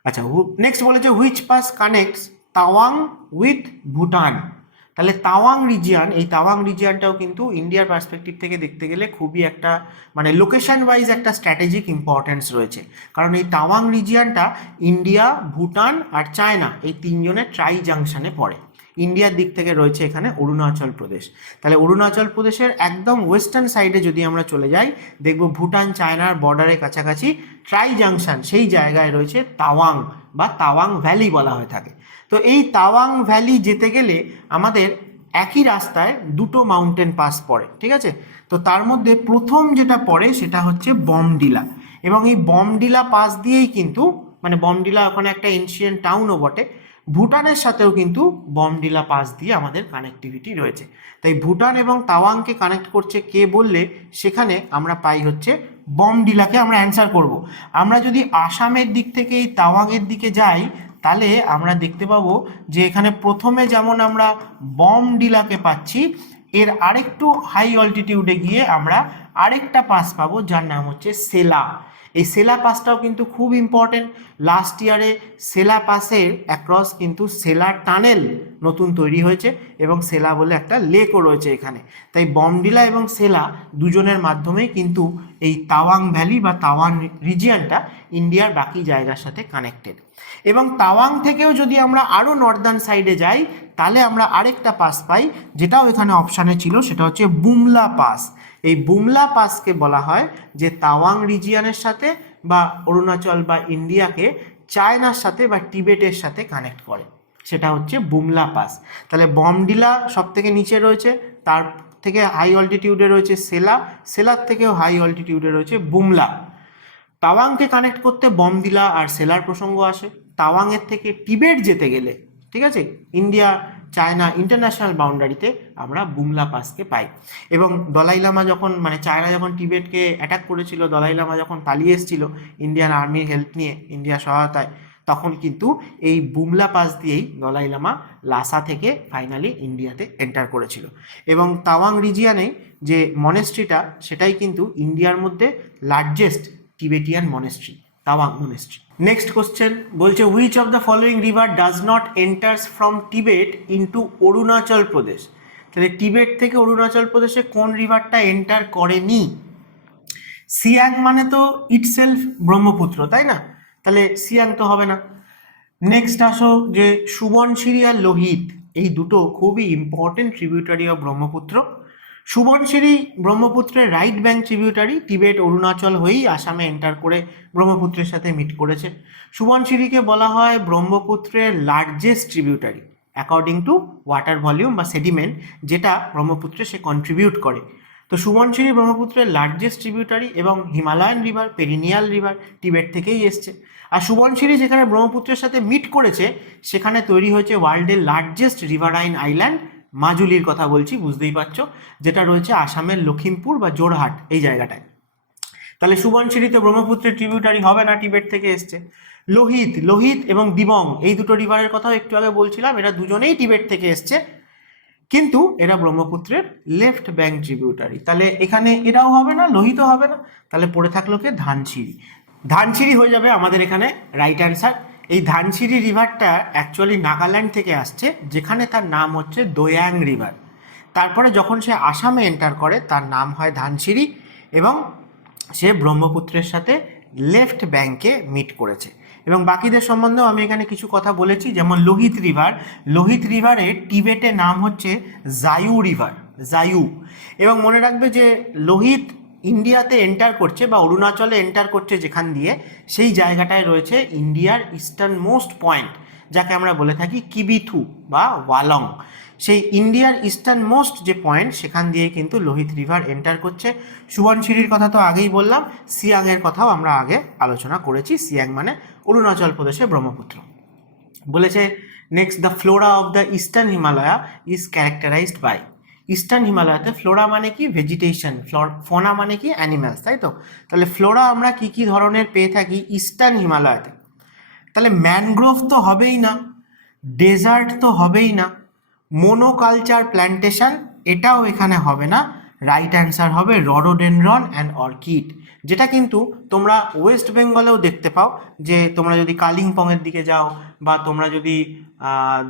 আচ্ছা, নেক্সট বলেছে which pass connects Tawang with Bhutan. তাহলে তাওয়াং রিজিয়ান, এই তাওয়াং রিজিয়ানটাও কিন্তু ইন্ডিয়ার পার্সপেক্টিভ থেকে দেখতে গেলে খুবই একটা মানে লোকেশন ওয়াইজ একটা স্ট্র্যাটেজিক ইম্পর্টেন্স রয়েছে। কারণ এই তাওয়াং রিজিয়ানটা ইন্ডিয়া, ভুটান আর চায়না এই তিনজনের ট্রাই জাংশনে পড়ে। ইন্ডিয়ার দিক থেকে রয়েছে এখানে অরুণাচল প্রদেশ। তাহলে অরুণাচল প্রদেশের একদম ওয়েস্টার্ন সাইডে যদি আমরা চলে যাই, দেখব ভুটান চায়নার বর্ডারের কাছাকাছি ট্রাই জাংশন, সেই জায়গায় রয়েছে তাওয়াং বা তাওয়াং ভ্যালি বলা হয়ে থাকে। তো এই তাওয়াং ভ্যালি যেতে গেলে আমাদের একই রাস্তায় দুটো মাউন্টেন পাস পড়ে, ঠিক আছে? তো তার মধ্যে প্রথম যেটা পড়ে সেটা হচ্ছে বমডিলা, এবং এই বমডিলা পাস দিয়েই কিন্তু মানে বমডিলা ওখানে একটা এনশিয়েন্ট টাউনও বটে, ভুটানের সাথেও কিন্তু বমডিলা পাস দিয়ে আমাদের কানেক্টিভিটি রয়েছে। তাই ভুটান এবং তাওয়াংকে কানেক্ট করছে কে বললে সেখানে আমরা পাই হচ্ছে বমডিলাকে আমরা অ্যান্সার করব। আমরা যদি আসামের দিক থেকে এই তাওয়াংয়ের দিকে যাই তাহলে আমরা দেখতে পাবো যে এখানে প্রথমে যেমন আমরা বমডিলাকে পাচ্ছি, এর আরেকটু হাই অল্টিটিউডে গিয়ে আমরা আরেকটা পাস পাবো যার নাম হচ্ছে সেলা। এই সেলা পাসটাও কিন্তু খুব ইম্পর্টেন্ট। লাস্ট ইয়ারে সেলা পাসের অ্যাক্রস কিন্তু সেলা টানেল নতুন তৈরি হয়েছে এবং সেলা বলে একটা লেকও রয়েছে এখানে। তাই বমডিলা এবং সেলা দুজনের মাধ্যমেই কিন্তু এই তাওয়াং ভ্যালি বা তাওয়াং রিজিয়নটা ইন্ডিয়ার বাকি জায়গার সাথে কানেক্টেড। এবং তাওয়াং থেকেও যদি আমরা আরও নর্দার্ন সাইডে যাই তাহলে আমরা আরেকটা পাস পাই, যেটাও এখানে অপশানে ছিল, সেটা হচ্ছে বুমলা পাস। এই বুমলা পাসকে বলা হয় যে তাওয়াং রিজিয়নের সাথে বা অরুণাচল বা ইন্ডিয়াকে চায়নার সাথে বা টিবেটের সাথে কানেক্ট করে, সেটা হচ্ছে বুমলা পাস। তাহলে বমডিলা সব থেকে নিচে রয়েছে, তার থেকে হাই অল্টিটিউডে রয়েছে সেলা, সেলার থেকেও হাই অল্টিটিউডে রয়েছে বুমলা। তাওয়াংকে কানেক্ট করতে বমডিলা আর সেলার প্রসঙ্গ আসে। তাওয়াংয়ের থেকে টিবেট যেতে গেলে, ঠিক আছে, ইন্ডিয়া চায়না ইন্টারন্যাশনাল বাউন্ডারিতে আমরা বুমলা পাসকে পাই। এবং দলাই লামা যখন মানে চায়না যখন টিবেটকে অ্যাটাক করেছিল, দলাই লামা যখন পালিয়ে এসেছিল ইন্ডিয়ান আর্মির হেল্প নিয়ে, ইন্ডিয়ার সহায়তায়, তখন কিন্তু এই বুমলা পাস দিয়েই দলাই লামা লাসা থেকে ফাইনালি ইন্ডিয়াতে এন্টার করেছিল। এবং তাওয়াং রিজিয়ানে যে মনেস্ট্রিটা সেটাই কিন্তু ইন্ডিয়ার মধ্যে largest Tibetan monastery, Tawang monastery. Next question বলছে which of the following river does not enters from Tibet into Arunachal Pradesh. তাহলে টিবেট থেকে অরুণাচল প্রদেশে কোন রিভারটা এন্টার করেনি? সিয়াং মানে তো ইটসেলফ ব্রহ্মপুত্র, তাই না? তাহলে সিয়াং তো হবে না। নেক্সট আসো যে সুবনশিরি আর লোহিত, এই দুটো খুবই important tributary of Brahmaputra. Subansiri ব্রহ্মপুত্রের right bank tributary, Tibet Arunachal হয়েই আসামে এন্টার করে ব্রহ্মপুত্রের সাথে মিট করেছে। সুবনশিরিকে বলা হয় ব্রহ্মপুত্রের largest tributary according to water volume বা সেডিমেন্ট যেটা ব্রহ্মপুত্রে সে কন্ট্রিবিউট করে। তো সুবনশিরি ব্রহ্মপুত্রের লার্জেস্ট ট্রিবিউটারি এবং Himalayan river, perennial river Tibet থেকেই এসছে। আর সুবনশিরি যেখানে ব্রহ্মপুত্রের সাথে মিট করেছে সেখানে তৈরি হয়েছে ওয়ার্ল্ডের লার্জেস্ট রিভারাইন আইল্যান্ড মাজুলির কথা বলছি, বুঝতেই পারছো, যেটা রয়েছে আসামের লখিমপুর বা জোরহাট এই জায়গাটায়। তাহলে সুবনশিরি তো ব্রহ্মপুত্রের ট্রিবিউটারি হবে না, টিবেট থেকে এসছে। লোহিত লোহিত এবং দিবং এই দুটো রিভারের কথাও একটু আগে বলছিলাম, এরা দুজনেই টিবেট থেকে এসছে, কিন্তু এরা ব্রহ্মপুত্রের লেফট ব্যাঙ্ক ট্রিবিউটারি। তাহলে এখানে এরাও হবে না, লোহিতও হবে না, তাহলে পড়ে থাকলো কে? ধানসিঁড়ি। ধানসিঁড়ি হয়ে যাবে আমাদের এখানে রাইট অ্যান্সার। এই ধানসিঁড়ি রিভারটা অ্যাকচুয়ালি নাগাল্যান্ড থেকে আসছে, যেখানে তার নাম হচ্ছে দোয়াং রিভার। তারপরে যখন সে আসামে এন্টার করে তার নাম হয় ধানসিঁড়ি, এবং সে ব্রহ্মপুত্রের সাথে লেফট ব্যাঙ্কে মিট করেছে। এবং বাকিদের সম্বন্ধেও আমি এখানে কিছু কথা বলেছি, যেমন লোহিত রিভার, লোহিত রিভারের টিবেটে নাম হচ্ছে জায়ু রিভার, জায়ু। এবং মনে রাখবে যে লোহিত ইন্ডিয়াতে এন্টার করছে বা অরুণাচলে এন্টার করছে যেখান দিয়ে, সেই জায়গাটায় রয়েছে ইন্ডিয়ার ইস্টার্ন মোস্ট পয়েন্ট, যাকে আমরা বলে থাকি কিবিথু বা ওয়ালং। সেই ইন্ডিয়ার ইস্টার্ন মোস্ট যে পয়েন্ট, সেখান দিয়ে কিন্তু লোহিত রিভার এন্টার করছে। সুবনশিরির কথা তো আগেই বললাম, সিয়াংয়ের কথাও আমরা আগে আলোচনা করেছি, সিয়াং মানে অরুণাচল প্রদেশে ব্রহ্মপুত্র। বলেছে next, the flora of the eastern Himalaya is characterized by. Eastern হিমালয়াতে ফ্লোরা মানে কি? ভেজিটেশন, ফোনা মানে কি? অ্যানিম্যালস, তাই তো? তাহলে ফ্লোরা আমরা কি কি ধরনের পেয়ে থাকি ইস্টার্ন হিমালয়াতে? তাহলে ম্যানগ্রোভ তো হবেই না, ডেজার্ট তো হবেই না, মোনোকালচার প্ল্যান্টেশন এটাও এখানে হবে না। রাইট অ্যান্সার হবে রডোডেনড্রন অ্যান্ড অর্কিড, যেটা কিন্তু তোমরা ওয়েস্ট বেঙ্গলেও দেখতে পাও। যে তোমরা যদি কালিম্পংয়ের দিকে যাও, বা তোমরা যদি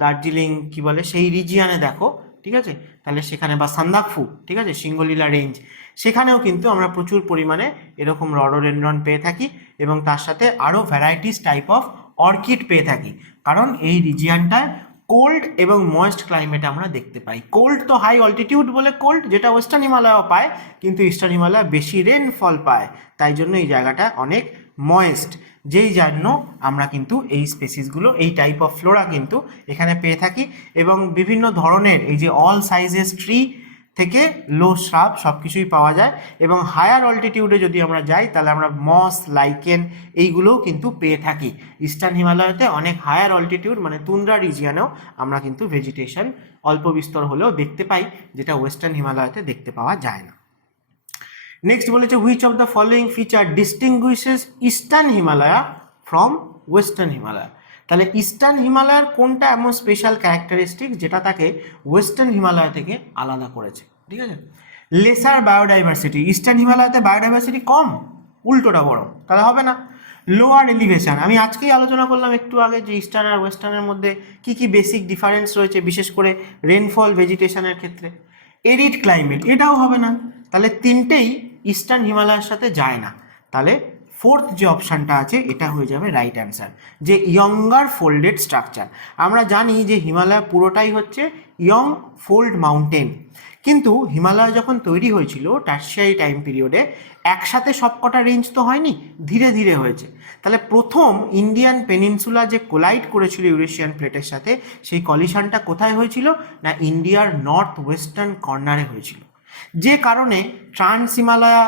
দার্জিলিং কি বলে সেই রিজিয়ানে দেখো, ঠিক আছে, তাহলে সেখানে, বা সান্দাকফু, ঠিক আছে, সিঙ্গলীলা রেঞ্জ, সেখানেও কিন্তু আমরা প্রচুর পরিমাণে এরকম রডোডেনড্রন পেয়ে থাকি, এবং তার সাথে আরও ভ্যারাইটিস টাইপ অফ অর্কিড পেয়ে থাকি, কারণ এই রিজিয়ানটায় কোল্ড এবং ময়েস্ট ক্লাইমেট আমরা দেখতে পাই। কোল্ড তো হাই অল্টিটিউড বলে কোল্ড, যেটা ওয়েস্টার্ন হিমালয়ও পায়, কিন্তু ইস্টার্ন হিমালয় বেশি রেনফল পায়, তাই জন্য এই জায়গাটা অনেক ময়েস্ট, যেই জন্য আমরা কিন্তু এই স্পেসিসগুলো, এই টাইপ অফ ফ্লোরা কিন্তু এখানে পেয়ে থাকি। এবং বিভিন্ন ধরনের এই যে অল সাইজেস ট্রি থেকে লো শ্রাব সব কিছুই পাওয়া যায়। এবং হায়ার অল্টিটিউডে যদি আমরা যাই, তাহলে আমরা মস, লাইকেন এইগুলোও কিন্তু পেয়ে থাকি। ইস্টার্ন হিমালয়তে অনেক হায়ার অল্টিটিউড মানে তুন্দ্রা রিজিয়ানেও আমরা কিন্তু ভেজিটেশন অল্প বিস্তর হলেও দেখতে পাই, যেটা ওয়েস্টার্ন হিমালয়তে দেখতে পাওয়া যায় না। নেক্সট বলেছে which of the following feature ডিস্টিংগুইশেস eastern Himalaya from western Himalaya. তাহলে ইস্টার্ন হিমালয়ের কোনটা এমন স্পেশাল ক্যারেক্টারিস্টিক যেটা তাকে ওয়েস্টার্ন হিমালয় থেকে আলাদা করেছে? ঠিক আছে, লেসার বায়োডাইভার্সিটি, ইস্টার্ন হিমালয়তে বায়োডাইভার্সিটি কম, উল্টোটা বড়, তাহলে হবে না। লোয়ার এলিভেশন, আমি আজকেই আলোচনা করলাম একটু আগে যে ইস্টার্ন আর ওয়েস্টার্নের মধ্যে কি কি বেসিক ডিফারেন্স রয়েছে, বিশেষ করে রেনফল, ভেজিটেশনের ক্ষেত্রে। এরিড ক্লাইমেট, এটাও হবে না, তাহলে তিনটেই ইস্টার্ন হিমালয়ের সাথে যায় না। তাহলে ফোর্থ যে অপশানটা আছে এটা হয়ে যাবে রাইট অ্যান্সার, যে ইয়ঙ্গার ফোল্ডেড স্ট্রাকচার। আমরা জানি যে হিমালয় পুরোটাই হচ্ছে ইয়ং ফোল্ড মাউন্টেন, কিন্তু হিমালয় যখন তৈরি হয়েছিল টারশিয়ারি টাইম পিরিয়ডে, একসাথে সবকটা রেঞ্জ তো হয়নি, ধীরে ধীরে হয়েছে। তাহলে প্রথম ইন্ডিয়ান পেনিনসুলা যে কোলাইড করেছিল ইউরেশিয়ান প্লেটের সাথে, সেই কলিশনটা কোথায় হয়েছিল? না ইন্ডিয়ার নর্থ ওয়েস্টার্ন কর্নারে হয়েছিল, যে কারণে ট্রান্স হিমালয়া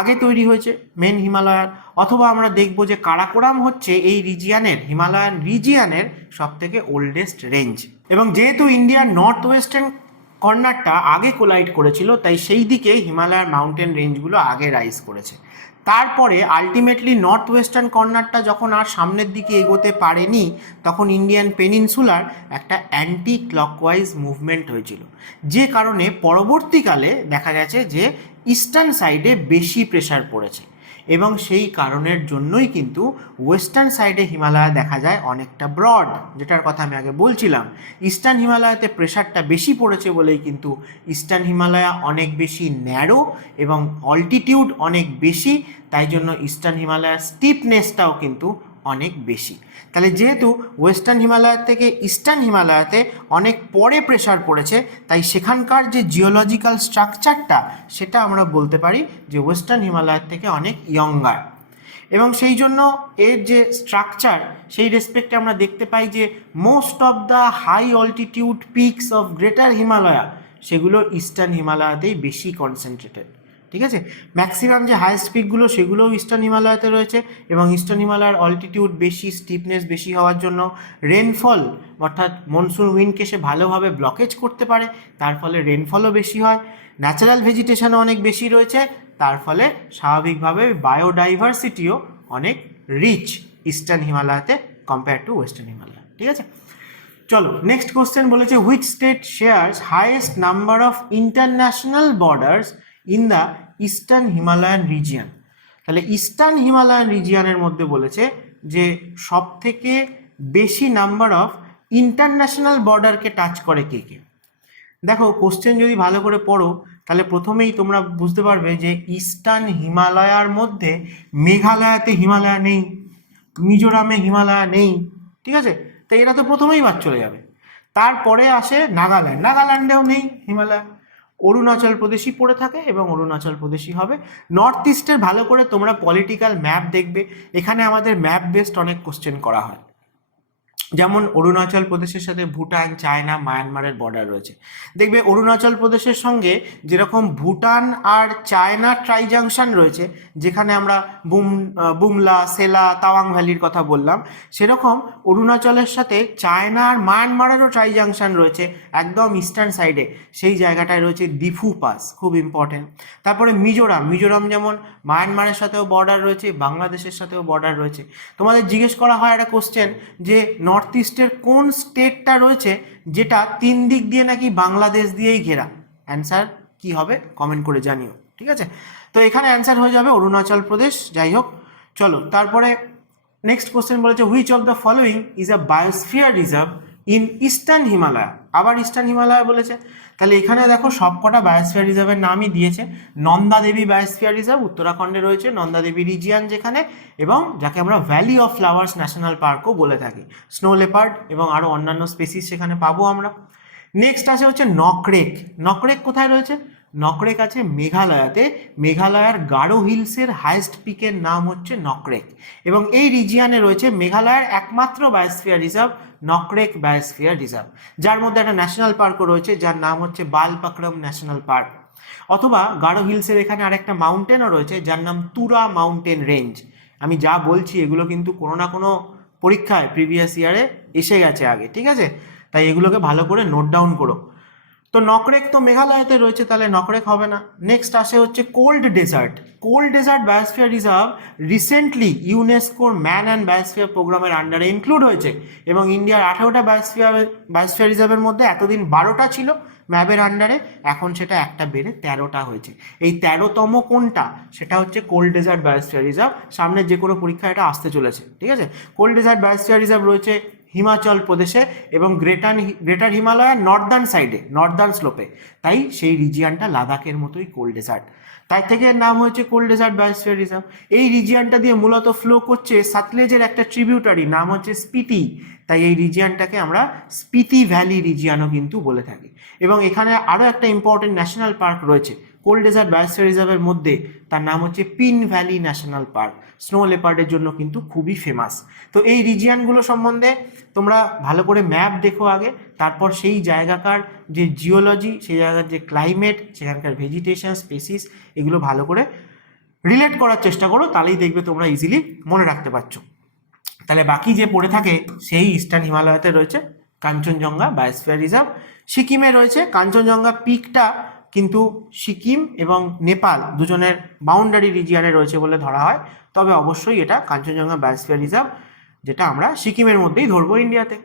আগে তৈরি হয়েছে মেন হিমালয়ার। অথবা আমরা দেখব যে কারাকোরাম হচ্ছে এই রিজিয়ানের, হিমালয়ান রিজিয়ানের সব থেকে ওল্ডেস্ট রেঞ্জ। এবং যেহেতু ইন্ডিয়ার নর্থ ওয়েস্টার্ন কর্নারটা আগে কোলাইড করেছিল, তাই সেই দিকে হিমালয়ার মাউন্টেন রেঞ্জগুলো আগে রাইজ করেছে। তারপরে আলটিমেটলি নর্থ ওয়েস্টার্ন কর্নারটা যখন আর সামনের দিকে এগোতে পারেনি, তখন ইন্ডিয়ান পেনিনসুলার একটা অ্যান্টি ক্লকওয়াইজ মুভমেন্ট হয়েছিল, যে কারণে পরবর্তীকালে দেখা গেছে যে ইস্টার্ন সাইডে বেশি প্রেশার পড়েছে, এবং সেই কারণের জন্যই কিন্তু ওয়েস্টার্ন সাইডে হিমালয় দেখা যায় অনেকটা ব্রড, যেটার কথা আমি আগে বলছিলাম। ইস্টার্ন হিমালয়াতে প্রেশারটা বেশি পড়েছে বলেই কিন্তু ইস্টার্ন হিমালয়া অনেক বেশি ন্যারো এবং অল্টিটিউড অনেক বেশি, তাই জন্য ইস্টার্ন হিমালয়ার স্টিপনেসটাও কিন্তু অনেক বেশি। তাহলে যেহেতু ওয়েস্টার্ন হিমালয়ের থেকে ইস্টার্ন হিমালয়াতে অনেক পরে প্রেশার পড়েছে, তাই সেখানকার যে জিওলজিক্যাল স্ট্রাকচারটা সেটা আমরা বলতে পারি যে ওয়েস্টার্ন হিমালয়ের থেকে অনেক ইয়ঙ্গার। এবং সেই জন্য এর যে স্ট্রাকচার, সেই রেসপেক্টে আমরা দেখতে পাই যে most of the high altitude peaks of greater Himalaya সেগুলো ইস্টার্ন হিমালয়াতেই বেশি কনসেন্ট্রেটেড। ঠিক আছে। ম্যাক্সিমাম যে হাইস্ট পিকগুলো সেগুলোও ইস্টার্ন হিমালয়াতে রয়েছে, এবং ইস্টার্ন হিমালয়ার অল্টিটিউড বেশি, স্টিফনেস বেশি হওয়ার জন্য রেনফল অর্থাৎ মনসুন উইন্ডকে সে ভালোভাবে ব্লকেজ করতে পারে, তার ফলে রেনফলও বেশি হয়। ন্যাচারাল ভেজিটেশনও অনেক বেশি রয়েছে, তার ফলে স্বাভাবিকভাবে বায়োডাইভার্সিটিও অনেক রিচ ইস্টার্ন হিমালয়াতে কম্পেয়ার টু ওয়েস্টার্ন হিমালয়া। ঠিক আছে, চলো নেক্সট কোশ্চেন বলেছে which state shares highest number of international borders in the eastern Himalayan region. তাহলে ইস্টার্ন হিমালয়ান রিজিয়নের মধ্যে বলেছে যে সব থেকে বেশি নাম্বার অফ ইন্টারন্যাশনাল বর্ডারকে টাচ করে কে কে। দেখো কোশ্চেন যদি ভালো করে পড়ো তাহলে প্রথমেই তোমরা বুঝতে পারবে যে ইস্টার্ন হিমালয়ার মধ্যে মেঘালয়াতে হিমালয় নেই, মিজোরামে হিমালয় নেই, ঠিক আছে। তো এরা তো প্রথমেই বাদ চলে যাবে। তারপরে আসে নাগাল্যান্ড, নাগাল্যান্ডেও নেই হিমালয়। অরুণাচল প্রদেশই পড়ে থাকে এবং অরুণাচল প্রদেশই হবে। নর্থ ইস্টের ভালো করে তোমরা পলিটিক্যাল ম্যাপ দেখবে, এখানে আমাদের ম্যাপ বেসড অনেক কোশ্চেন করা হয়। যেমন অরুণাচল প্রদেশের সাথে ভুটান, চায়না, মায়ানমারের বর্ডার রয়েছে। দেখবে অরুণাচল প্রদেশের সঙ্গে যেরকম ভুটান আর চায়না ট্রাই জাংশন রয়েছে, যেখানে আমরা বুমলা, সেলা, তাওয়াং ভ্যালির কথা বললাম, সেরকম অরুণাচলের সাথে চায়না আর মায়ানমারেরও ট্রাই জাংশন রয়েছে একদম ইস্টার্ন সাইডে। সেই জায়গাটায় রয়েছে দিফু পাস, খুব ইম্পর্টেন্ট। তারপরে মিজোরাম যেমন মায়ানমারের সাথেও বর্ডার রয়েছে, বাংলাদেশের সাথেও বর্ডার রয়েছে। তোমাদের জিজ্ঞেস করা হয় একটা কোশ্চেন যে নর্থ ইস্টের কোন স্টেটটা রয়েছে যেটা 3 দিক দিয়ে নাকি বাংলাদেশ দিয়েই ঘেরা। অ্যান্সার কি হবে কমেন্ট করে জানিও, ঠিক আছে। তো এখানে অ্যান্সার হয়ে যাবে অরুণাচল প্রদেশ। যাই হোক, চলো তারপরে নেক্সট কোশ্চেন বলেছে which of the following is a biosphere reserve in eastern Himalaya. আবার ইস্টার্ন হিমালয়া বলেছে, তাহলে এখানে দেখো সবকটা বায়োস্ফিয়ার রিজার্ভের নামই দিয়েছে। নন্দা দেবী বায়োস্ফিয়ার রিজার্ভ উত্তরাখণ্ডে রয়েছে, নন্দা দেবী রিজিয়ান যেখানে, এবং যাকে আমরা ভ্যালি অফ ফ্লাওয়ার্স ন্যাশনাল পার্কও বলে থাকি। স্নো লেপার্ড এবং আরও অন্যান্য স্পেসিস সেখানে পাবো আমরা। নেক্সট আছে হচ্ছে নকরেক। নকরেক কোথায় রয়েছে? নকরেক আছে মেঘালয়াতে। মেঘালয়ার গারো হিলসের হাইস্ট পিকের নাম হচ্ছে নকরেক, এবং এই রিজিয়ানে রয়েছে মেঘালয়ের একমাত্র biosphere reserve Nokrek biosphere reserve, যার মধ্যে একটা ন্যাশনাল পার্কও রয়েছে যার নাম হচ্ছে বালপাকরম ন্যাশনাল পার্ক। অথবা গারো হিলসের এখানে আরেকটা মাউন্টেনও রয়েছে যার নাম তুরা মাউন্টেন রেঞ্জ। আমি যা বলছি এগুলো কিন্তু কোনো না কোনো পরীক্ষায় প্রিভিয়াস ইয়ারে এসে গেছে আগে, ঠিক আছে, তাই এগুলোকে ভালো করে নোট ডাউন করো। তো নকরেক তো মেঘালয়তে রয়েছে, তাহলে নকরেক হবে না। নেক্সট আসে হচ্ছে cold dessert. Cold desert biosphere reserve recently ইউনেস্কোর ম্যান অ্যান্ড বায়োস্ফিয়ার প্রোগ্রামের আন্ডারে ইনক্লুড হয়েছে, এবং ইন্ডিয়ার 18টা বায়োস্ফিয়ার রিজার্ভের মধ্যে এতদিন 12টা ছিল ম্যাপের আন্ডারে, এখন সেটা একটা বেড়ে 13টা হয়েছে। এই 13তম কোনটা, সেটা হচ্ছে কোল্ড ডেজার্ট বায়োস্ফিয়ার রিজার্ভ। সামনে যে কোনো পরীক্ষা এটা আসতে চলেছে, ঠিক আছে। কোল্ড ডেজার্ট বায়োস্ফিয়ার রিজার্ভ রয়েছে হিমাচল প্রদেশে এবং গ্রেটার হিমালয়ের নর্দার্ন সাইডে, নর্দার্ন স্লোপে, তাই সেই রিজিয়ানটা লাদাখের মতোই কোল্ড ডেজার্ট, তাই থেকে এর নাম হয়েছে কোল্ড ডেজার্ট বায়োস্ফিয়ার রিজার্ভ। এই রিজিয়ানটা দিয়ে মূলত ফ্লো করছে সাতলেজের একটা ট্রিবিউটারি, নাম হচ্ছে স্পিতি, তাই এই রিজিয়ানটাকে আমরা স্পিতি ভ্যালি রিজিয়ানও কিন্তু বলে থাকি। এবং এখানে আরও একটা ইম্পর্টেন্ট ন্যাশনাল পার্ক রয়েছে কোল্ড ডেজার্ট বায়োস্ফিয়ার রিজার্ভের মধ্যে, তার নাম হচ্ছে pin valley national park, snow লেপার্ডের জন্য কিন্তু খুবই ফেমাস। তো এই রিজিয়ানগুলো সম্বন্ধে তোমরা ভালো করে ম্যাপ দেখো আগে, তারপর সেই জায়গাকার যে জিওলজি, সেই জায়গার যে ক্লাইমেট, সেখানকার ভেজিটেশন, স্পেসিস, এগুলো ভালো করে রিলেট করার চেষ্টা করো, তাহলেই দেখবে তোমরা ইজিলি মনে রাখতে পারছো। তাহলে বাকি যে পড়ে থাকে সেই ইস্টার্ন হিমালয়াতে রয়েছে কাঞ্চনজঙ্ঘা বায়োস্ফিয়ার রিজার্ভ। সিকিমে রয়েছে কাঞ্চনজঙ্ঘা পিকটা, কিন্তু সিকিম এবং নেপাল দুজনের বাউন্ডারি রিজিয়ানে রয়েছে বলে ধরা হয়, তবে অবশ্যই এটা কাঞ্চনজঙ্ঘা বায়োস্ফিয়ার রিজার্ভ, যেটা আমরা সিকিমের মধ্যেই ধরবো ইন্ডিয়াতে।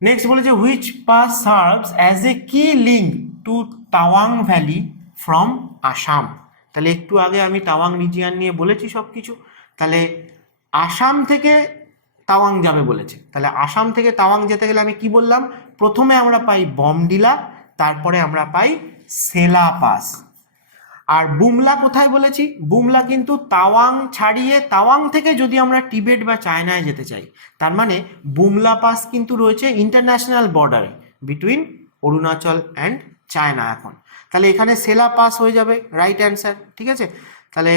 নেক্সট বলেছে which pass serves as a key link to Tawang valley from Assam. তাহলে একটু আগে আমি তাওয়াং রিজিয়ান নিয়ে বলেছি সব কিছু, তাহলে আসাম থেকে তাওয়াং যাবে বলেছে, তাহলে আসাম থেকে তাওয়াং যেতে গেলে আমি কি বললাম, প্রথমে আমরা পাই বমডিলা, তারপরে আমরা পাই সেলা পাস। আর বুমলা কোথায় বলেছি, বুমলা কিন্তু তাওয়াং ছাড়িয়ে, তাওয়াং থেকে যদি আমরা টিবেট বা চায়নায় যেতে চাই, তার মানে বুমলা পাস কিন্তু রয়েছে ইন্টারন্যাশনাল বর্ডারে বিটুইন অরুণাচল অ্যান্ড চায়না এখন। তাহলে এখানে সেলা পাস হয়ে যাবে রাইট অ্যান্সার, ঠিক আছে। তাহলে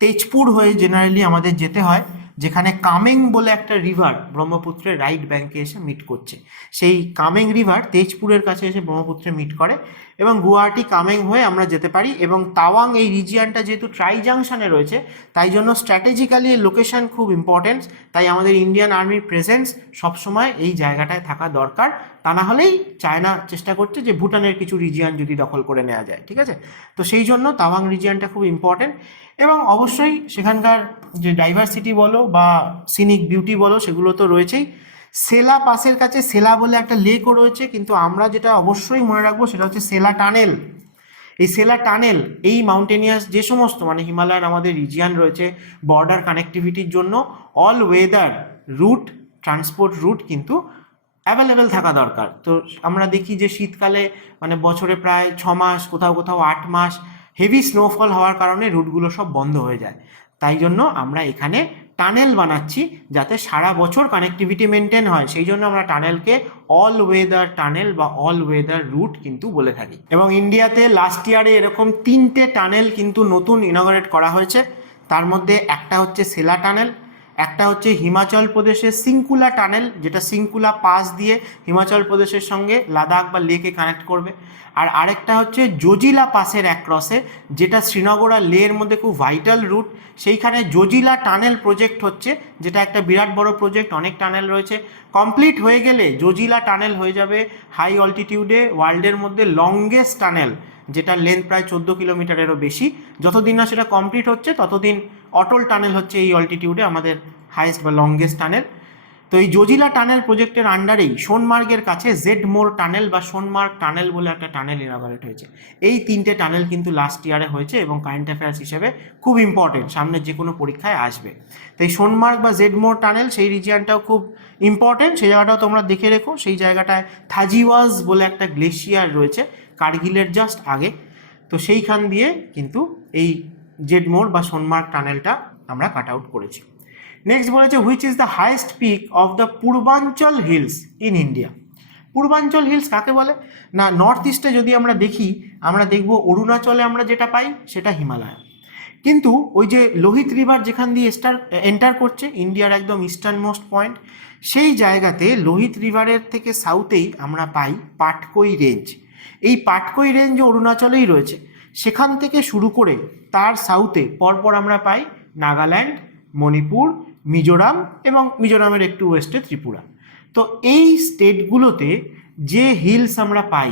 তেজপুর হয়ে জেনারেলি আমাদের যেতে হয়, যেখানে কামেং বলে একটা রিভার ব্রহ্মপুত্রের রাইট ব্যাঙ্কে এসে মিট করছে। সেই কামেং রিভার তেজপুরের কাছে এসে ব্রহ্মপুত্রে মিট করে, এবং গুয়াহাটি কামেং হয়ে আমরা যেতে পারি। এবং তাওয়াং এই রিজিয়নটা যেহেতু ট্রাই জাংশনে রয়েছে, তাই জন্য স্ট্র্যাটেজিক্যালি লোকেশন খুব ইম্পর্টেন্ট। তাই আমাদের ইন্ডিয়ান আর্মির প্রেজেন্স সবসময় এই জায়গাটায় থাকা দরকার। তা না হলেই চায়না চেষ্টা করছে যে ভুটানের কিছু রিজিয়ন যদি দখল করে নেওয়া যায়, ঠিক আছে। তো সেই জন্য তাওয়াং রিজিয়নটা খুব ইম্পর্টেন্ট। এবং অবশ্যই সেখানকার যে ডাইভার্সিটি বলো বা সিনিক বিউটি বলো, সেগুলো তো রয়েছেই। সেলা পাসের কাছে সেলা বলে একটা লেকও রয়েছে, কিন্তু আমরা যেটা অবশ্যই মনে রাখবো সেটা হচ্ছে সেলা টানেল। এই সেলা টানেল এই মাউন্টেনিয়াস যে সমস্ত মানে হিমালয়ার আমাদের রিজিয়ান রয়েছে, বর্ডার কানেক্টিভিটির জন্য all weather route, transport route কিন্তু অ্যাভেলেবেল থাকা দরকার। তো আমরা দেখি যে শীতকালে মানে বছরে প্রায় 6 মাস, কোথাও কোথাও 8 মাস হেভি স্নোফল হওয়ার কারণে রুটগুলো সব বন্ধ হয়ে যায়। তাই জন্য আমরা এখানে টানেল বানাচ্ছি যাতে সারা বছর কানেক্টিভিটি মেনটেন হয়। সেই জন্য আমরা টানেলকে অল ওয়েদার টানেল বা অল ওয়েদার রুট কিন্তু বলে থাকি। এবং ইন্ডিয়াতে লাস্ট ইয়ারে এরকম 3টে টানেল কিন্তু নতুন ইনগরেট করা হয়েছে। তার মধ্যে একটা হচ্ছে সেলা টানেল, একটা হচ্ছে হিমাচল প্রদেশের সিংকুলা টানেল, যেটা সিংকুলা পাস দিয়ে হিমাচল প্রদেশের সঙ্গে লাদাখ বা লেকে কানেক্ট করবে। আর আরেকটা হচ্ছে জজিলা পাসের অ্যাক্রসে, যেটা শ্রীনগর আর লের মধ্যে খুব ভাইটাল রুট। সেইখানে জজিলা টানেল প্রজেক্ট হচ্ছে, যেটা একটা বিরাট বড় প্রজেক্ট, অনেক টানেল রয়েছে। কমপ্লিট হয়ে গেলে জজিলা টানেল হয়ে যাবে হাই অল্টিটিউডে ওয়ার্ল্ডের মধ্যে লংগেস্ট টানেল, যেটার লেন্থ প্রায় 14 কিলোমিটারেরও বেশি। যতদিন না সেটা কমপ্লিট হচ্ছে ততদিন অটল টানেল হচ্ছে এই অল্টিটিউডে আমাদের হাইয়েস্ট বা লংগেস্ট টানেল। তো এই জজিলা টানেল প্রজেক্টের আন্ডারেই সোনমার্গের কাছে জেড মোর টানেল বা সোনমার্গ টানেল বলে একটা টানেল ইনগরেট হয়েছে। এই 3টে টানেল কিন্তু লাস্ট ইয়ারে হয়েছে এবং কারেন্ট অ্যাফেয়ার্স হিসেবে খুব ইম্পর্টেন্ট, সামনের যে কোনো পরীক্ষায় আসবে। তো এই সোনমার্গ বা জেড মোর টানেল সেই রিজিয়নটাও খুব ইম্পর্টেন্ট, সেই জায়গাটাও তোমরা দেখে রেখো। সেই জায়গাটায় থাজিওয়াজ বলে একটা গ্লেশিয়ার রয়েছে কার্গিলের জাস্ট আগে। তো সেইখান দিয়ে কিন্তু এই জেড মোর বা সোনমার্গ টানেলটা আমরা কাট আউট করেছি। নেক্সট বলেছে which is the highest peak of the পূর্বাঞ্চল হিলস ইন ইন্ডিয়া। পূর্বাঞ্চল হিলস কাকে বলে না, নর্থ ইস্টে যদি আমরা দেখি, আমরা দেখব অরুণাচলে আমরা যেটা পাই সেটা হিমালয়। কিন্তু ওই যে লোহিত রিভার যেখান দিয়ে এন্টার করছে ইন্ডিয়ার একদম ইস্টার্ন মোস্ট পয়েন্ট, সেই জায়গাতে লোহিত রিভারের থেকে সাউথেই আমরা পাই পাটকই রেঞ্জ। এই পাটকই রেঞ্জ অরুণাচলেই রয়েছে। সেখান থেকে শুরু করে তার সাউথে পরপর আমরা পাই নাগাল্যান্ড, মণিপুর, মিজোরাম এবং মিজোরামের একটু ওয়েস্টে ত্রিপুরা। তো এই স্টেটগুলোতে যে হিলস আমরা পাই,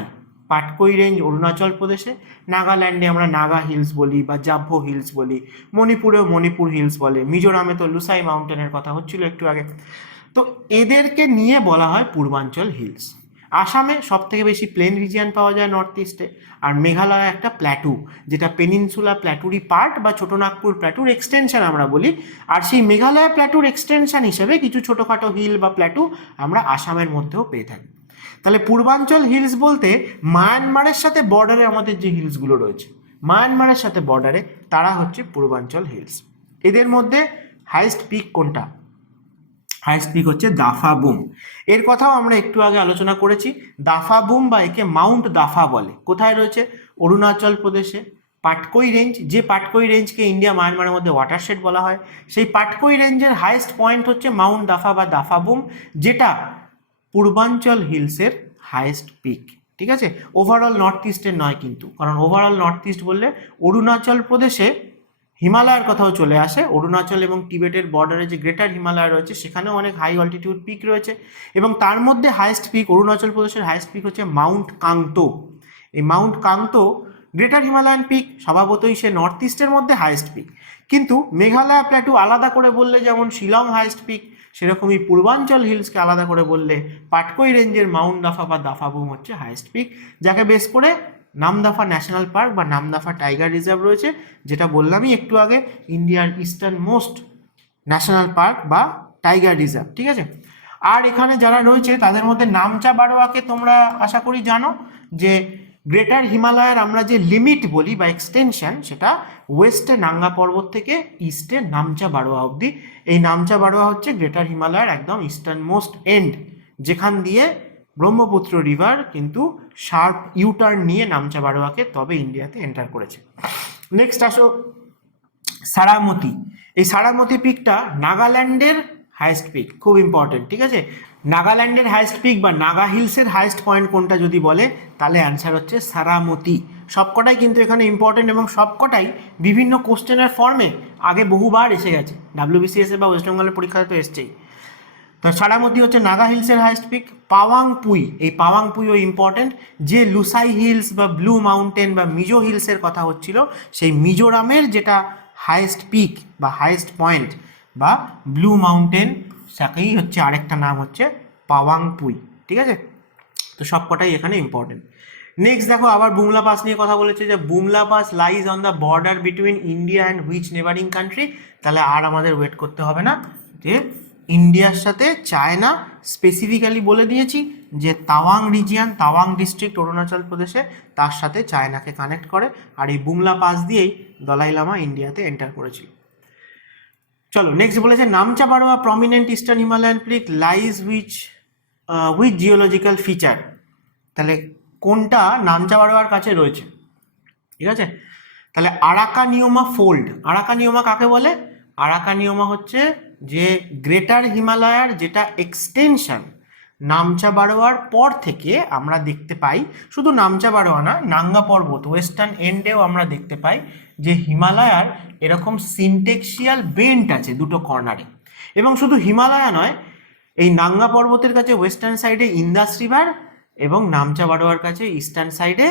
পাটকই রেঞ্জ অরুণাচল প্রদেশে, নাগাল্যান্ডে আমরা নাগা হিলস বলি বা জাভ্ভো হিলস বলি, মণিপুরেও মণিপুর হিলস বলে, মিজোরামে তো লুসাই মাউন্টেনের কথা হচ্ছিল একটু আগে। তো এদেরকে নিয়ে বলা হয় পূর্বাঞ্চল হিলস। আসামে সব থেকে বেশি প্লেন রিজিয়ন পাওয়া যায় নর্থ ইস্টে, আর মেঘালয় একটা প্ল্যাটু, যেটা পেনিনসুলা প্ল্যাটুরই পার্ট বা ছোটনাগপুর প্ল্যাটুর এক্সটেনশন আমরা বলি। আর সেই মেঘালয় প্ল্যাটুর এক্সটেনশন হিসেবে কিছু ছোটোখাটো হিল বা প্ল্যাটু আমরা আসামের মধ্যেও পেয়ে থাকি। তাহলে পূর্বাঞ্চল হিলস বলতে মায়ানমারের সাথে বর্ডারে আমাদের যে হিলসগুলো রয়েছে, মায়ানমারের সাথে বর্ডারে, তারা হচ্ছে পূর্বাঞ্চল হিলস। এদের মধ্যে হাইয়েস্ট পিক কোনটা? হাইয়েস্ট পিক হচ্ছে দাফাবুম। এর কথাও আমরা একটু আগে আলোচনা করেছি। দাফাবুম বা একে মাউন্ট দাফা বলে। কোথায় রয়েছে? অরুণাচল প্রদেশে পাটকই রেঞ্জ, যে পাটকই রেঞ্জকে ইন্ডিয়া মায়ানমারের মধ্যে ওয়াটারশেড বলা হয়, সেই পাটকই রেঞ্জের হাইয়েস্ট পয়েন্ট হচ্ছে মাউন্ট দাফা বা দাফাবুম, যেটা পূর্বাঞ্চল হিলসের হাইয়েস্ট পিক। ঠিক আছে, ওভারঅল নর্থ ইস্টের নয় কিন্তু, কারণ ওভারঅল নর্থ ইস্ট বললে অরুণাচল প্রদেশে হিমালয়ের কথাও চলে আসে। অরুণাচল এবং টিবেটের বর্ডারে যে গ্রেটার হিমালয় রয়েছে সেখানেও অনেক হাই অল্টিটিউড পিক রয়েছে, এবং তার মধ্যে হাইয়েস্ট পিক অরুণাচল প্রদেশের হাইয়েস্ট পিক হচ্ছে মাউন্ট কাংতো। এই মাউন্ট কাংতো গ্রেটার হিমালয়ান পিক, স্বভাবতই সে নর্থ ইস্টের মধ্যে হাইয়েস্ট পিক। কিন্তু মেঘালয় প্ল্যাটু আলাদা করে বললে যেমন শিলং হাইয়েস্ট পিক, সেরকমই পূর্বাঞ্চল হিলসকে আলাদা করে বললে পাটকই রেঞ্জের মাউন্ট দাফা বা দাফাবুম হচ্ছে হাইয়েস্ট পিক, যাকে বেস করে নামদাফা ন্যাশনাল পার্ক বা নামদাফা টাইগার রিজার্ভ রয়েছে, যেটা বললামই একটু আগে, ইন্ডিয়ার ইস্টার্ন মোস্ট ন্যাশনাল পার্ক বা টাইগার রিজার্ভ। ঠিক আছে, আর এখানে যারা রয়েছে তাদের মধ্যে নামচা বারোয়াকে তোমরা আশা করি জানো, যে গ্রেটার হিমালয়ের আমরা যে লিমিট বলি বা এক্সটেনশন, সেটা ওয়েস্টে নাঙ্গা পর্বত থেকে ইস্টে নামচা বারোয়া অবধি। এই নামচা বারোয়া হচ্ছে গ্রেটার হিমালয়ের একদম ইস্টার্ন মোস্ট এন্ড, যেখান দিয়ে ব্রহ্মপুত্র রিভার কিন্তু শার্প ইউটার্ন নিয়ে নামচা বারোয়াকে তবে ইন্ডিয়াতে এন্টার করেছে। নেক্সট আসো সারামতি। এই সারামতি পিকটা নাগাল্যান্ডের হাইয়েস্ট পিক, খুব ইম্পর্টেন্ট। ঠিক আছে, নাগাল্যান্ডের হাইস্ট পিক বা নাগা হিলসের হাইস্ট পয়েন্ট কোনটা যদি বলে, তাহলে অ্যান্সার হচ্ছে সারামতি। সবকটাই কিন্তু এখানে ইম্পর্টেন্ট এবং সবকটাই বিভিন্ন কোশ্চেনের ফর্মে আগে বহুবার এসে গেছে, ডাব্লিউবিসিএস বা ওয়েস্ট বেঙ্গলের পরীক্ষাতে তো এসছেই। তো সারামতি হচ্ছে নাগা হিলসের হাইস্ট পিক। পাওয়াংপুই, এই পাওয়াংপুইও ইম্পর্টেন্ট। যে লুসাই হিলস বা ব্লু মাউন্টেন বা মিজো হিলসের কথা হচ্ছিল, সেই মিজোরামের যেটা হাইস্ট পিক বা হাইস্ট পয়েন্ট বা ব্লু মাউন্টেন, সেটাকেই হচ্ছে আরেকটা নাম হচ্ছে পাওয়াংপুই। ঠিক আছে, তো সবকটাই এখানে ইম্পর্টেন্ট। নেক্সট দেখো, আবার বুমলা পাস নিয়ে কথা বলেছে যে Bumla pass lies on the border between India and which neighbouring country. তাহলে আর আমাদের ওয়েট করতে হবে না, যে ইন্ডিয়ার সাথে চায়না স্পেসিফিক্যালি বলে দিয়েছি যে তাওয়াং রিজিয়ান, তাওয়াং ডিস্ট্রিক্ট অরুণাচল প্রদেশে, তার সাথে চায়নাকে কানেক্ট করে। আর এই বুমলা পাস দিয়েই দলাই লামা ইন্ডিয়াতে এন্টার করেছিল। চলো নেক্সট বলেছে Namcha Barwa prominent eastern Himalayan peak lies which geological feature. তাহলে কোনটা নামচা বারোয়ার কাছে রয়েছে? ঠিক আছে, তাহলে আরাকানিওমা ফোল্ড। আরাকানিওমা কাকে বলে? আরাকানিওমা হচ্ছে যে গ্রেটার হিমালয়ার যেটা এক্সটেনশন নামচা বারোয়ার পর থেকে আমরা দেখতে পাই, শুধু নামচা বারোয়া না, নাঙ্গা পর্বত ওয়েস্টার্ন এন্ডেও আমরা দেখতে পাই যে হিমালয়ার এরকম সিনটেক্সিয়াল বেন্ট আছে দুটো কর্নারে। এবং শুধু হিমালয়া নয়, এই নাঙ্গা পর্বতের কাছে ওয়েস্টার্ন সাইডে ইন্দাস রিভার এবং নামচা বারোয়ার কাছে ইস্টার্ন সাইডে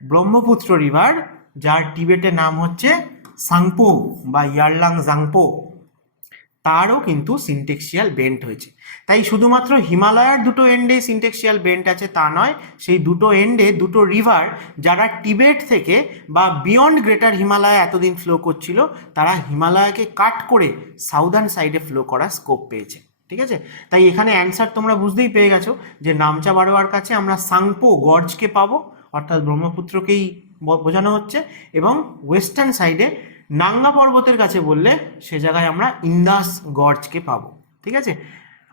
ব্রহ্মপুত্র রিভার, যার টিবেটের নাম হচ্ছে সাংপো বা ইয়ারলাং জাংপো, তারও কিন্তু সিনটেক্সিয়াল বেন্ট হয়েছে। তাই শুধুমাত্র হিমালয়ার দুটো এন্ডে সিনটেক্সিয়াল বেন্ট আছে তা নয়, সেই দুটো এন্ডে দুটো রিভার যারা টিবেট থেকে বা বিয়ন্ড গ্রেটার হিমালয় এতদিন ফ্লো করছিল, তারা হিমালয়কে কাট করে সাউদার্ন সাইডে ফ্লো করার স্কোপ পেয়েছে। ঠিক আছে, তাই এখানে অ্যান্সার তোমরা বুঝতেই পেয়ে গেছো যে নামচা বারোয়ার কাছে আমরা সাংপো গর্জকে পাবো, অর্থাৎ ব্রহ্মপুত্রকেই বোঝানো হচ্ছে, এবং ওয়েস্টার্ন সাইডে নাঙ্গা পর্বতের কাছে বললে সে জায়গায় আমরা ইন্দাস গর্জকে পাবো। ঠিক আছে,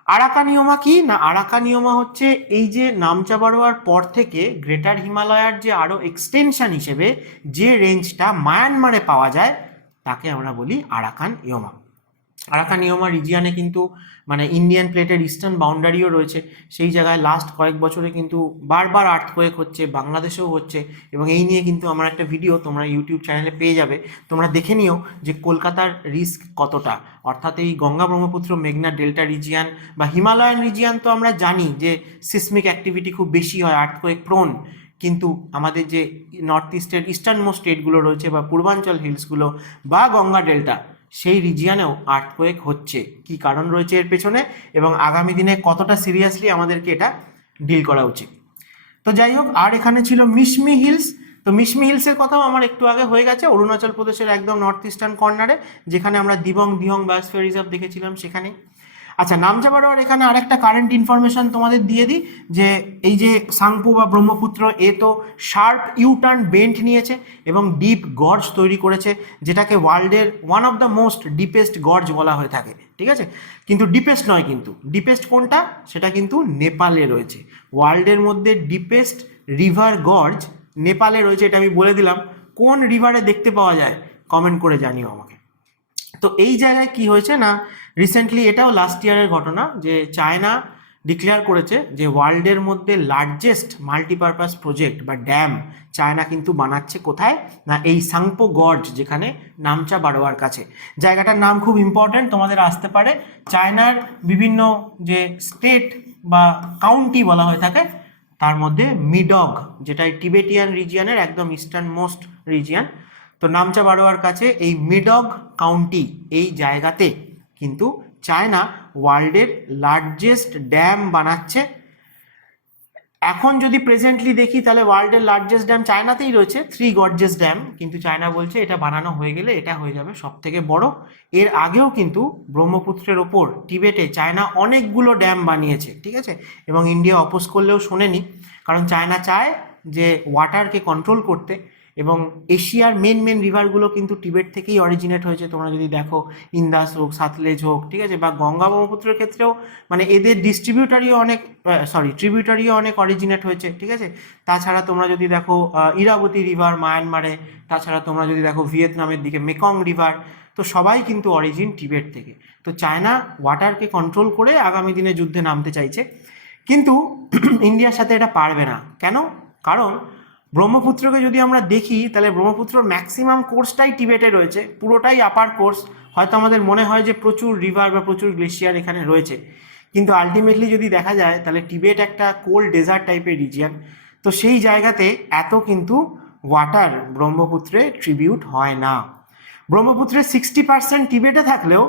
আরাকানিওমা কি না, আরাকানিওমা হচ্ছে এই যে নামচা বারোয়ার পর থেকে গ্রেটার হিমালয়ার যে আরও এক্সটেনশন হিসেবে যে রেঞ্জটা মায়ানমারে পাওয়া যায়, তাকে আমরা বলি আরাকানিওমা। আরাকানিওমা রিজিয়ানে কিন্তু মানে ইন্ডিয়ান প্লেটের ইস্টার্ন বাউন্ডারিও রয়েছে। সেই জায়গায় লাস্ট কয়েক বছরে কিন্তু বারবার আর্থকোয়েক হচ্ছে, বাংলাদেশেও হচ্ছে, এবং এই নিয়ে কিন্তু আমার একটা ভিডিও তোমরা ইউটিউব চ্যানেলে পেয়ে যাবে, তোমরা দেখে নিও যে কলকাতার রিস্ক কতটা। অর্থাৎ এই গঙ্গা ব্রহ্মপুত্র মেঘনা ডেল্টা রিজিয়ান বা হিমালয়ান রিজিয়ান তো আমরা জানি যে সিসমিক অ্যাক্টিভিটি খুব বেশি হয়, আর্থকোয়েক প্রোন, কিন্তু আমাদের যে নর্থ ইস্টের ইস্টার্ন মোস্ট স্টেটগুলো রয়েছে বা পূর্বাঞ্চল হিলসগুলো বা গঙ্গা ডেল্টা, সেই রিজিয়ানেও আর্থকোয়েক হচ্ছে। কি কারণ রয়েছে এর পেছনে এবং আগামী দিনে কতটা সিরিয়াসলি আমাদেরকে এটা ডিল করা উচিত। তো যাই হোক, আর এখানে ছিল মিশমি হিলস। তো মিশমি হিলসের কথাও আমার একটু আগে হয়ে গেছে, অরুণাচল প্রদেশের একদম নর্থ ইস্টার্ন কর্নারে, যেখানে আমরা দিবং দিহং বায়োস্ফিয়ার রিজার্ভ দেখেছিলাম সেখানে। আচ্ছা, নামচা বারোয়ার এখানে আরেকটা কারেন্ট ইনফরমেশন তোমাদের দিয়ে দিই, যে এই যে সাংপো বা ব্রহ্মপুত্র, এ তো শার্প ইউটার্ন বেন্ট নিয়েছে এবং ডিপ গর্জ তৈরি করেছে, যেটাকে ওয়ার্ল্ডের one of the most deepest gorge বলা হয়ে থাকে। ঠিক আছে, কিন্তু ডিপেস্ট নয়, কিন্তু ডিপেস্ট কোনটা সেটা কিন্তু নেপালে রয়েছে। ওয়ার্ল্ডের মধ্যে ডিপেস্ট রিভার গর্জ নেপালে রয়েছে, এটা আমি বলে দিলাম। কোন রিভারে দেখতে পাওয়া যায় কমেন্ট করে জানিও আমাকে। তো এই জায়গায় কি হয়েছে না, রিসেন্টলি, এটাও লাস্ট ইয়ারের ঘটনা, যে চায়না ডিক্লেয়ার করেছে যে ওয়ার্ল্ডের মধ্যে লার্জেস্ট মাল্টিপারপাস প্রজেক্ট বা ড্যাম চায়না কিন্তু বানাচ্ছে। কোথায় না, এই সাংপো গর্জ, যেখানে নামচা বারোয়ার কাছে। জায়গাটার নাম খুব ইম্পর্ট্যান্ট, তোমাদের আসতে পারে। চায়নার বিভিন্ন যে স্টেট বা কাউন্টি বলা হয়ে থাকে, তার মধ্যে মিডগ, যেটা টিবেটিয়ান রিজিয়ানের একদম ইস্টার্ন মোস্ট রিজিয়ান। তো নামচা বারোয়ার কাছে এই মিডগ কাউন্টি, এই জায়গাতে কিন্তু চায়না ওয়ার্ল্ডের লার্জেস্ট ড্যাম বানাচ্ছে। এখন যদি প্রেজেন্টলি দেখি, তাহলে ওয়ার্ল্ডের লার্জেস্ট ড্যাম চায়নাতেই রয়েছে, 3 গর্জেস ড্যাম, কিন্তু চায়না বলছে এটা বানানো হয়ে গেলে এটা হয়ে যাবে সব থেকে বড়। এর আগেও কিন্তু ব্রহ্মপুত্রের ওপর টিবেটে চায়না অনেকগুলো ড্যাম বানিয়েছে। ঠিক আছে, এবং ইন্ডিয়া অপোজ করলেও শোনেনি, কারণ চায়না চায় যে ওয়াটারকে কন্ট্রোল করতে, এবং এশিয়ার মেন রিভারগুলো কিন্তু টিবেট থেকেই অরিজিনেট হয়েছে। তোমরা যদি দেখো, ইন্দাস হোক, সাতলেজ হোক, ঠিক আছে, বা গঙ্গা ব্রহ্মপুত্রের ক্ষেত্রেও মানে এদের ট্রিবিউটারিও অনেক অরিজিনেট হয়েছে। ঠিক আছে, তাছাড়া তোমরা যদি দেখো ইরাবতী রিভার মায়ানমারে, তাছাড়া তোমরা যদি দেখো ভিয়েতনামের দিকে মেকং রিভার, তো সবাই কিন্তু অরিজিন টিবেট থেকে। তো চায়না ওয়াটারকে কন্ট্রোল করে আগামী দিনে যুদ্ধে নামতে চাইছে, কিন্তু ইন্ডিয়ার সাথে এটা পারবে না। কেন? কারণ ব্রহ্মপুত্রকে যদি আমরা দেখি তাহলে ব্রহ্মপুত্রর ম্যাক্সিমাম কোর্সটাই টিবেটে রয়েছে, পুরোটাই আপার কোর্স। হয়তো আমাদের মনে হয় যে প্রচুর রিভার বা প্রচুর গ্লেশিয়ার এখানে রয়েছে, কিন্তু আলটিমেটলি যদি দেখা যায় তাহলে টিবেট একটা কোল্ড ডেজার্ট টাইপের রিজিয়ন। তো সেই জায়গাতে এত কিন্তু ওয়াটার ব্রহ্মপুত্রে ট্রিবিউট হয় না। ব্রহ্মপুত্রের 60% টিবেটে থাকলেও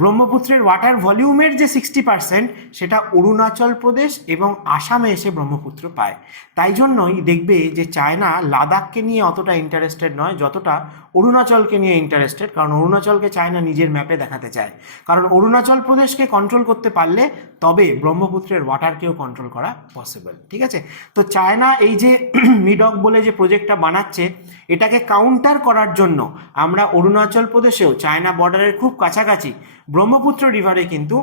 ব্রহ্মপুত্রের ওয়াটার ভলিউমের যে 60% সেটা অরুণাচল প্রদেশ এবং আসামে এসে ব্রহ্মপুত্র পায়। তাই জন্যই দেখবে যে চায়না লাদাখকে নিয়ে অতটা ইন্টারেস্টেড নয় যতটা অরুণাচলকে নিয়ে ইন্টারেস্টেড, কারণ অরুণাচলকে চায়না নিজের ম্যাপে দেখাতে চায়। কারণ অরুণাচল প্রদেশকে কন্ট্রোল করতে পারলে তবে ব্রহ্মপুত্রের ওয়াটারকেও কন্ট্রোল করা পসিবল। ঠিক আছে, তো চায়না এই যে মিডক বলে যে প্রজেক্টটা বানাচ্ছে, এটাকে কাউন্টার করার জন্য আমরা অরুণাচল প্রদেশেও চায়না বর্ডারের খুব কাছাকাছি ব্রহ্মপুত্র রিভারে কিন্তু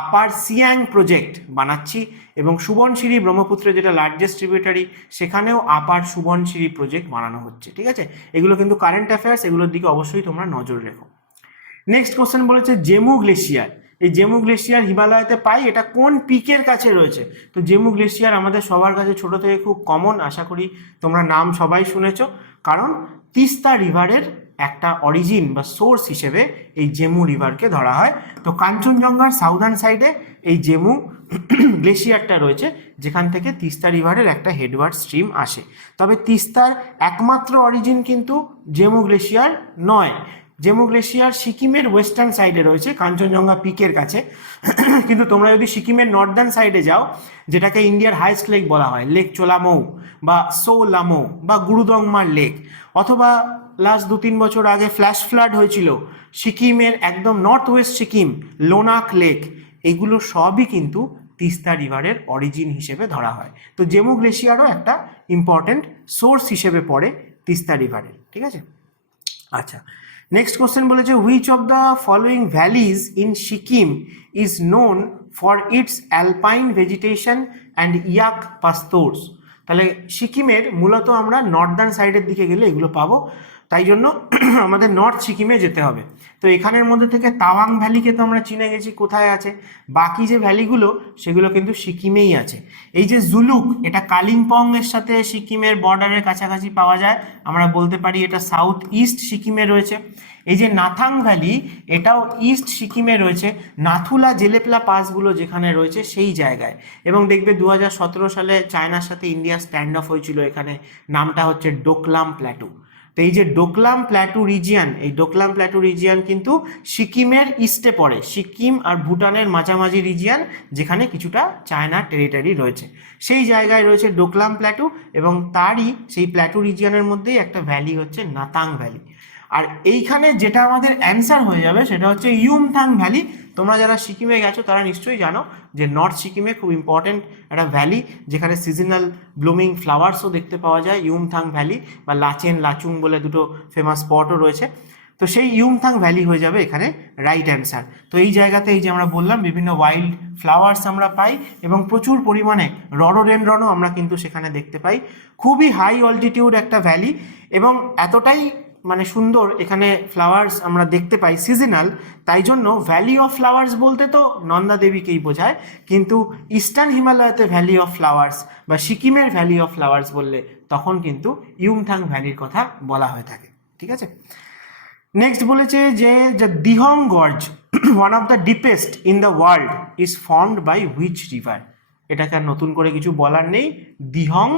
আপার সিয়াং প্রজেক্ট বানাচ্ছি, এবং সুবনশিরি ব্রহ্মপুত্র যেটা লার্জেস্ট ট্রিবিউটারি সেখানেও আপার সুবনশিরি প্রজেক্ট বানানো হচ্ছে। ঠিক আছে, এগুলো কিন্তু কারেন্ট অ্যাফেয়ার্স, এগুলোর দিকে অবশ্যই তোমরা নজর রেখো। নেক্সট কোশ্চেন বলেছে জেমু গ্লেশিয়ার। এই জেমু গ্লেশিয়ার হিমালয়তে পাই, এটা কোন পিকের কাছে রয়েছে? তো জেমু গ্লেশিয়ার আমাদের সবার কাছে ছোট থেকে খুব কমন, আশা করি তোমরা নাম সবাই শুনেছ, কারণ তিস্তা রিভারের একটা অরিজিন বা সোর্স হিসেবে এই জেমু রিভারকে ধরা হয়। তো কাঞ্চনজঙ্ঘার সাউদার্ন সাইডে এই জেমু গ্লেশিয়ারটা রয়েছে, যেখান থেকে তিস্তা রিভারের একটা হেডওয়ার্ড স্ট্রিম আসে। তবে তিস্তার একমাত্র অরিজিন কিন্তু জেমু গ্লেশিয়ার নয়। জেমু গ্লেশিয়ার সিকিমের ওয়েস্টার্ন সাইডে রয়েছে কাঞ্চনজঙ্ঘা পিকের কাছে, কিন্তু তোমরা যদি সিকিমের নর্দার্ন সাইডে যাও, যেটাকে ইন্ডিয়ার হাইস্ট লেক বলা হয়, লেক চোলামৌ বা সো লামো বা গুরুদংমার লেক, অথবা লাস্ট 2-3 বছর আগে ফ্ল্যাশ ফ্লাড হয়েছিল সিকিমের একদম north West Sikkim, Lhonak lake, এগুলো সবই কিন্তু তিস্তা রিভারের অরিজিন হিসেবে ধরা হয়। তো জেমু গ্লেশিয়ারও একটা ইম্পর্টেন্ট সোর্স হিসেবে পড়ে তিস্তা রিভারের। ঠিক আছে, আচ্ছা, নেক্সট কোশ্চেন বলেছে which of the following valleys in Sikkim is known for its alpine vegetation and ইয়াক পাস্তোর্স। তাহলে সিকিমের মূলত আমরা নর্দার্ন সাইডের দিকে গেলে এগুলো পাবো, তাই জন্য আমাদের নর্থ সিকিমে যেতে হবে। তো এখানের মধ্যে থেকে তাওয়াং ভ্যালিকে তো আমরা চিনে গেছি কোথায় আছে, বাকি যে ভ্যালিগুলো সেগুলো কিন্তু সিকিমেই আছে। এই যে জুলুক, এটা কালিম্পং এর সাথে সিকিমের বর্ডারের কাছাকাছি পাওয়া যায়, আমরা বলতে পারি এটা সাউথ ইস্ট সিকিমে রয়েছে। এই যে নাথাং ভ্যালি, এটাও ইস্ট সিকিমে রয়েছে, নাথুলা জেলেপলা পাসগুলো যেখানে রয়েছে সেই জায়গায়। এবং দেখবে 2017 সালে চায়নার সাথে ইন্ডিয়া স্ট্যান্ড অফ হয়েছিল, এখানে নামটা হচ্ছে ডোকলাম প্ল্যাটু। তো এই যে ডোকলাম প্ল্যাটু রিজিয়ান, এই ডোকলাম প্ল্যাটু রিজিয়ান কিন্তু সিকিমের ইস্টে পড়ে, সিকিম আর ভুটানের মাঝামাঝি রিজিয়ান, যেখানে কিছুটা চায়নার টেরিটরি রয়েছে, সেই জায়গায় রয়েছে ডোকলাম প্ল্যাটু, এবং তারই সেই প্ল্যাটু রিজিয়ানের মধ্যেই একটা ভ্যালি হচ্ছে নাতাং ভ্যালি। আর এইখানে যেটা আমাদের অ্যান্সার হয়ে যাবে সেটা হচ্ছে ইউমথাং ভ্যালি। তোমরা যারা সিকিমে গেছো তারা নিশ্চয়ই জানো যে নর্থ সিকিমে খুব ইম্পর্টেন্ট একটা ভ্যালি, যেখানে সিজনাল ব্লুমিং ফ্লাওয়ার্সও দেখতে পাওয়া যায়, ইউমথাং ভ্যালি, বা লাচেন লাচুং বলে দুটো ফেমাস স্পটও রয়েছে। তো সেই ইউমথাং ভ্যালি হয়ে যাবে এখানে রাইট অ্যান্সার। তো এই জায়গাতে এই যে আমরা বললাম বিভিন্ন ওয়াইল্ড ফ্লাওয়ার্স আমরা পাই, এবং প্রচুর পরিমাণে রডোডেনড্রনও আমরা কিন্তু সেখানে দেখতে পাই। খুবই হাই অল্টিটিউড একটা ভ্যালি, এবং এতটাই মানে সুন্দর এখানে ফ্লাওয়ার্স আমরা দেখতে পাই সিজনাল, তাই জন্য ভ্যালি অফ ফ্লাওয়ার্স বলতে তো নন্দা দেবীকেই বোঝায়, কিন্তু ইস্টার্ন হিমালয়তে ভ্যালি অফ ফ্লাওয়ার্স বা সিকিমের ভ্যালি অফ ফ্লাওয়ার্স বললে তখন কিন্তু ইউমথাং ভ্যালির কথা বলা হয়ে থাকে। ঠিক আছে, নেক্সট বলেছে যে Dihang gorge one of the deepest in the world is formed by which river. এটাকে আর নতুন করে কিছু বলার নেই, দিহং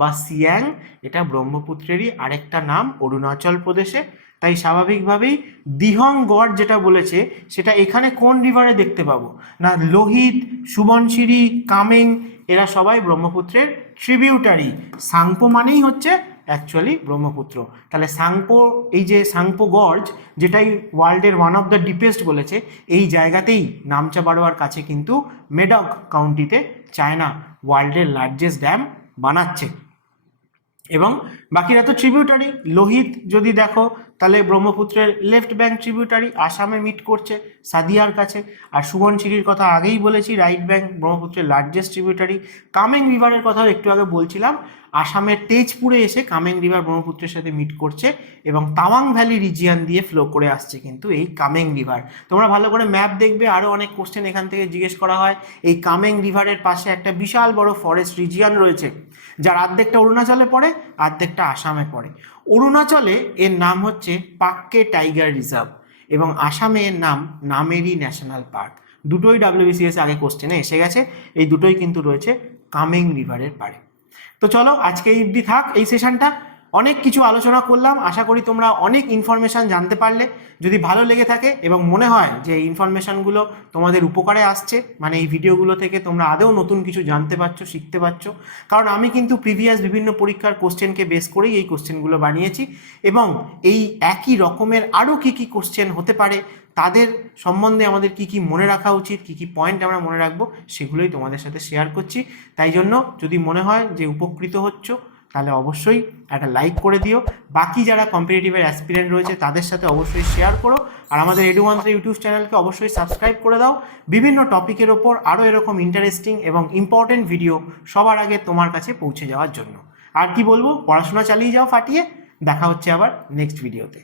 বা সিয়াং এটা ব্রহ্মপুত্রেরই আরেকটা নাম অরুণাচল প্রদেশে। তাই স্বাভাবিকভাবেই দিহং গড় যেটা বলেছে সেটা এখানে কোন রিভারে দেখতে পাবো না, লোহিত, সুবনশিরি, কামেং, এরা সবাই ব্রহ্মপুত্রের ট্রিবিউটারি। সাংপো মানেই হচ্ছে অ্যাকচুয়ালি ব্রহ্মপুত্র। তাহলে সাংপো, এই যে সাংপো গর্জ যেটাই ওয়ার্ল্ডের ওয়ান অফ দ্য ডিপেস্ট বলেছে, এই জায়গাতেই নামচা বারোয়ার কাছে কিন্তু মেডক কাউন্টিতে চায়না ওয়ার্ল্ডের লার্জেস্ট ড্যাম বানাচ্ছে। এবং বাকিরা তো ট্রিবিউটারি। লোহিত যদি দেখো তাহলে ব্রহ্মপুত্রের লেফট ব্যাঙ্ক ট্রিবিউটারি, আসামে মিট করছে সাদিয়ার কাছে। আর সুবনশিরির কথা আগেই বলেছি, রাইট ব্যাঙ্ক ব্রহ্মপুত্রের লার্জেস্ট ট্রিবিউটারি। কামেং রিভারের কথাও একটু আগে বলছিলাম, আসামের তেজপুরে এসে কামেং রিভার ব্রহ্মপুত্রের সাথে মিট করছে এবং তাওয়াং ভ্যালি রিজিয়ন দিয়ে ফ্লো করে আসছে কিন্তু এই কামেং রিভার। তোমরা ভালো করে ম্যাপ দেখবে, আরও অনেক কোশ্চেন এখান থেকে জিজ্ঞেস করা হয়। এই কামেং রিভারের পাশে একটা বিশাল বড় ফরেস্ট রিজিয়ন রয়েছে, যার অর্ধেকটা অরুণাচলে পড়ে, অর্ধেকটা আসামে পড়ে। অরুণাচলে এর নাম হচ্ছে পাক্কে টাইগার রিজার্ভ এবং আসামে এর নাম নামেরি ন্যাশনাল পার্ক। দুটোই WBCS আগে কোশ্চেনে এসে গেছে, এই দুটোই কিন্তু রয়েছে কামেং রিভারের পাড়ে। তো চলো আজকে এই অবধি থাক এই সেশনটা। অনেক কিছু আলোচনা করলাম, আশা করি তোমরা অনেক ইনফরমেশান জানতে পারলে। যদি ভালো লেগে থাকে এবং মনে হয় যে এই ইনফরমেশানগুলো তোমাদের উপকারে আসছে, মানে এই ভিডিওগুলো থেকে তোমরা আদৌ নতুন কিছু জানতে পারছো, শিখতে পারছো, কারণ আমি কিন্তু প্রিভিয়াস বিভিন্ন পরীক্ষার কোশ্চেনকে বেস করেই এই কোশ্চেনগুলো বানিয়েছি এবং এই একই রকমের আরও কী কী কোশ্চেন হতে পারে, তাদের সম্বন্ধে আমাদের কি কি মনে রাখা উচিত, কি কি পয়েন্ট আমরা মনে রাখবো, সেগুলোই তোমাদের সাথে শেয়ার করছি। তাই জন্য যদি মনে হয় যে উপকৃত হচ্ছ, তাহলে অবশ্যই একটা লাইক করে দিও। বাকি যারা কম্পিটিটিভের অ্যাসপিরেন্ট রয়েছে তাদের সাথে অবশ্যই শেয়ার করো, আর আমাদের এডুমন্ত্র ইউটিউব চ্যানেলকে অবশ্যই সাবস্ক্রাইব করে দাও। বিভিন্ন টপিকের ওপর আরও এরকম ইন্টারেস্টিং এবং ইম্পর্টেন্ট ভিডিও সবার আগে তোমার কাছে পৌঁছে যাওয়ার জন্য। আর কি বলবো, পড়াশোনা চালিয়ে যাও ফাটিয়ে। দেখা হচ্ছে আবার নেক্সট ভিডিওতে।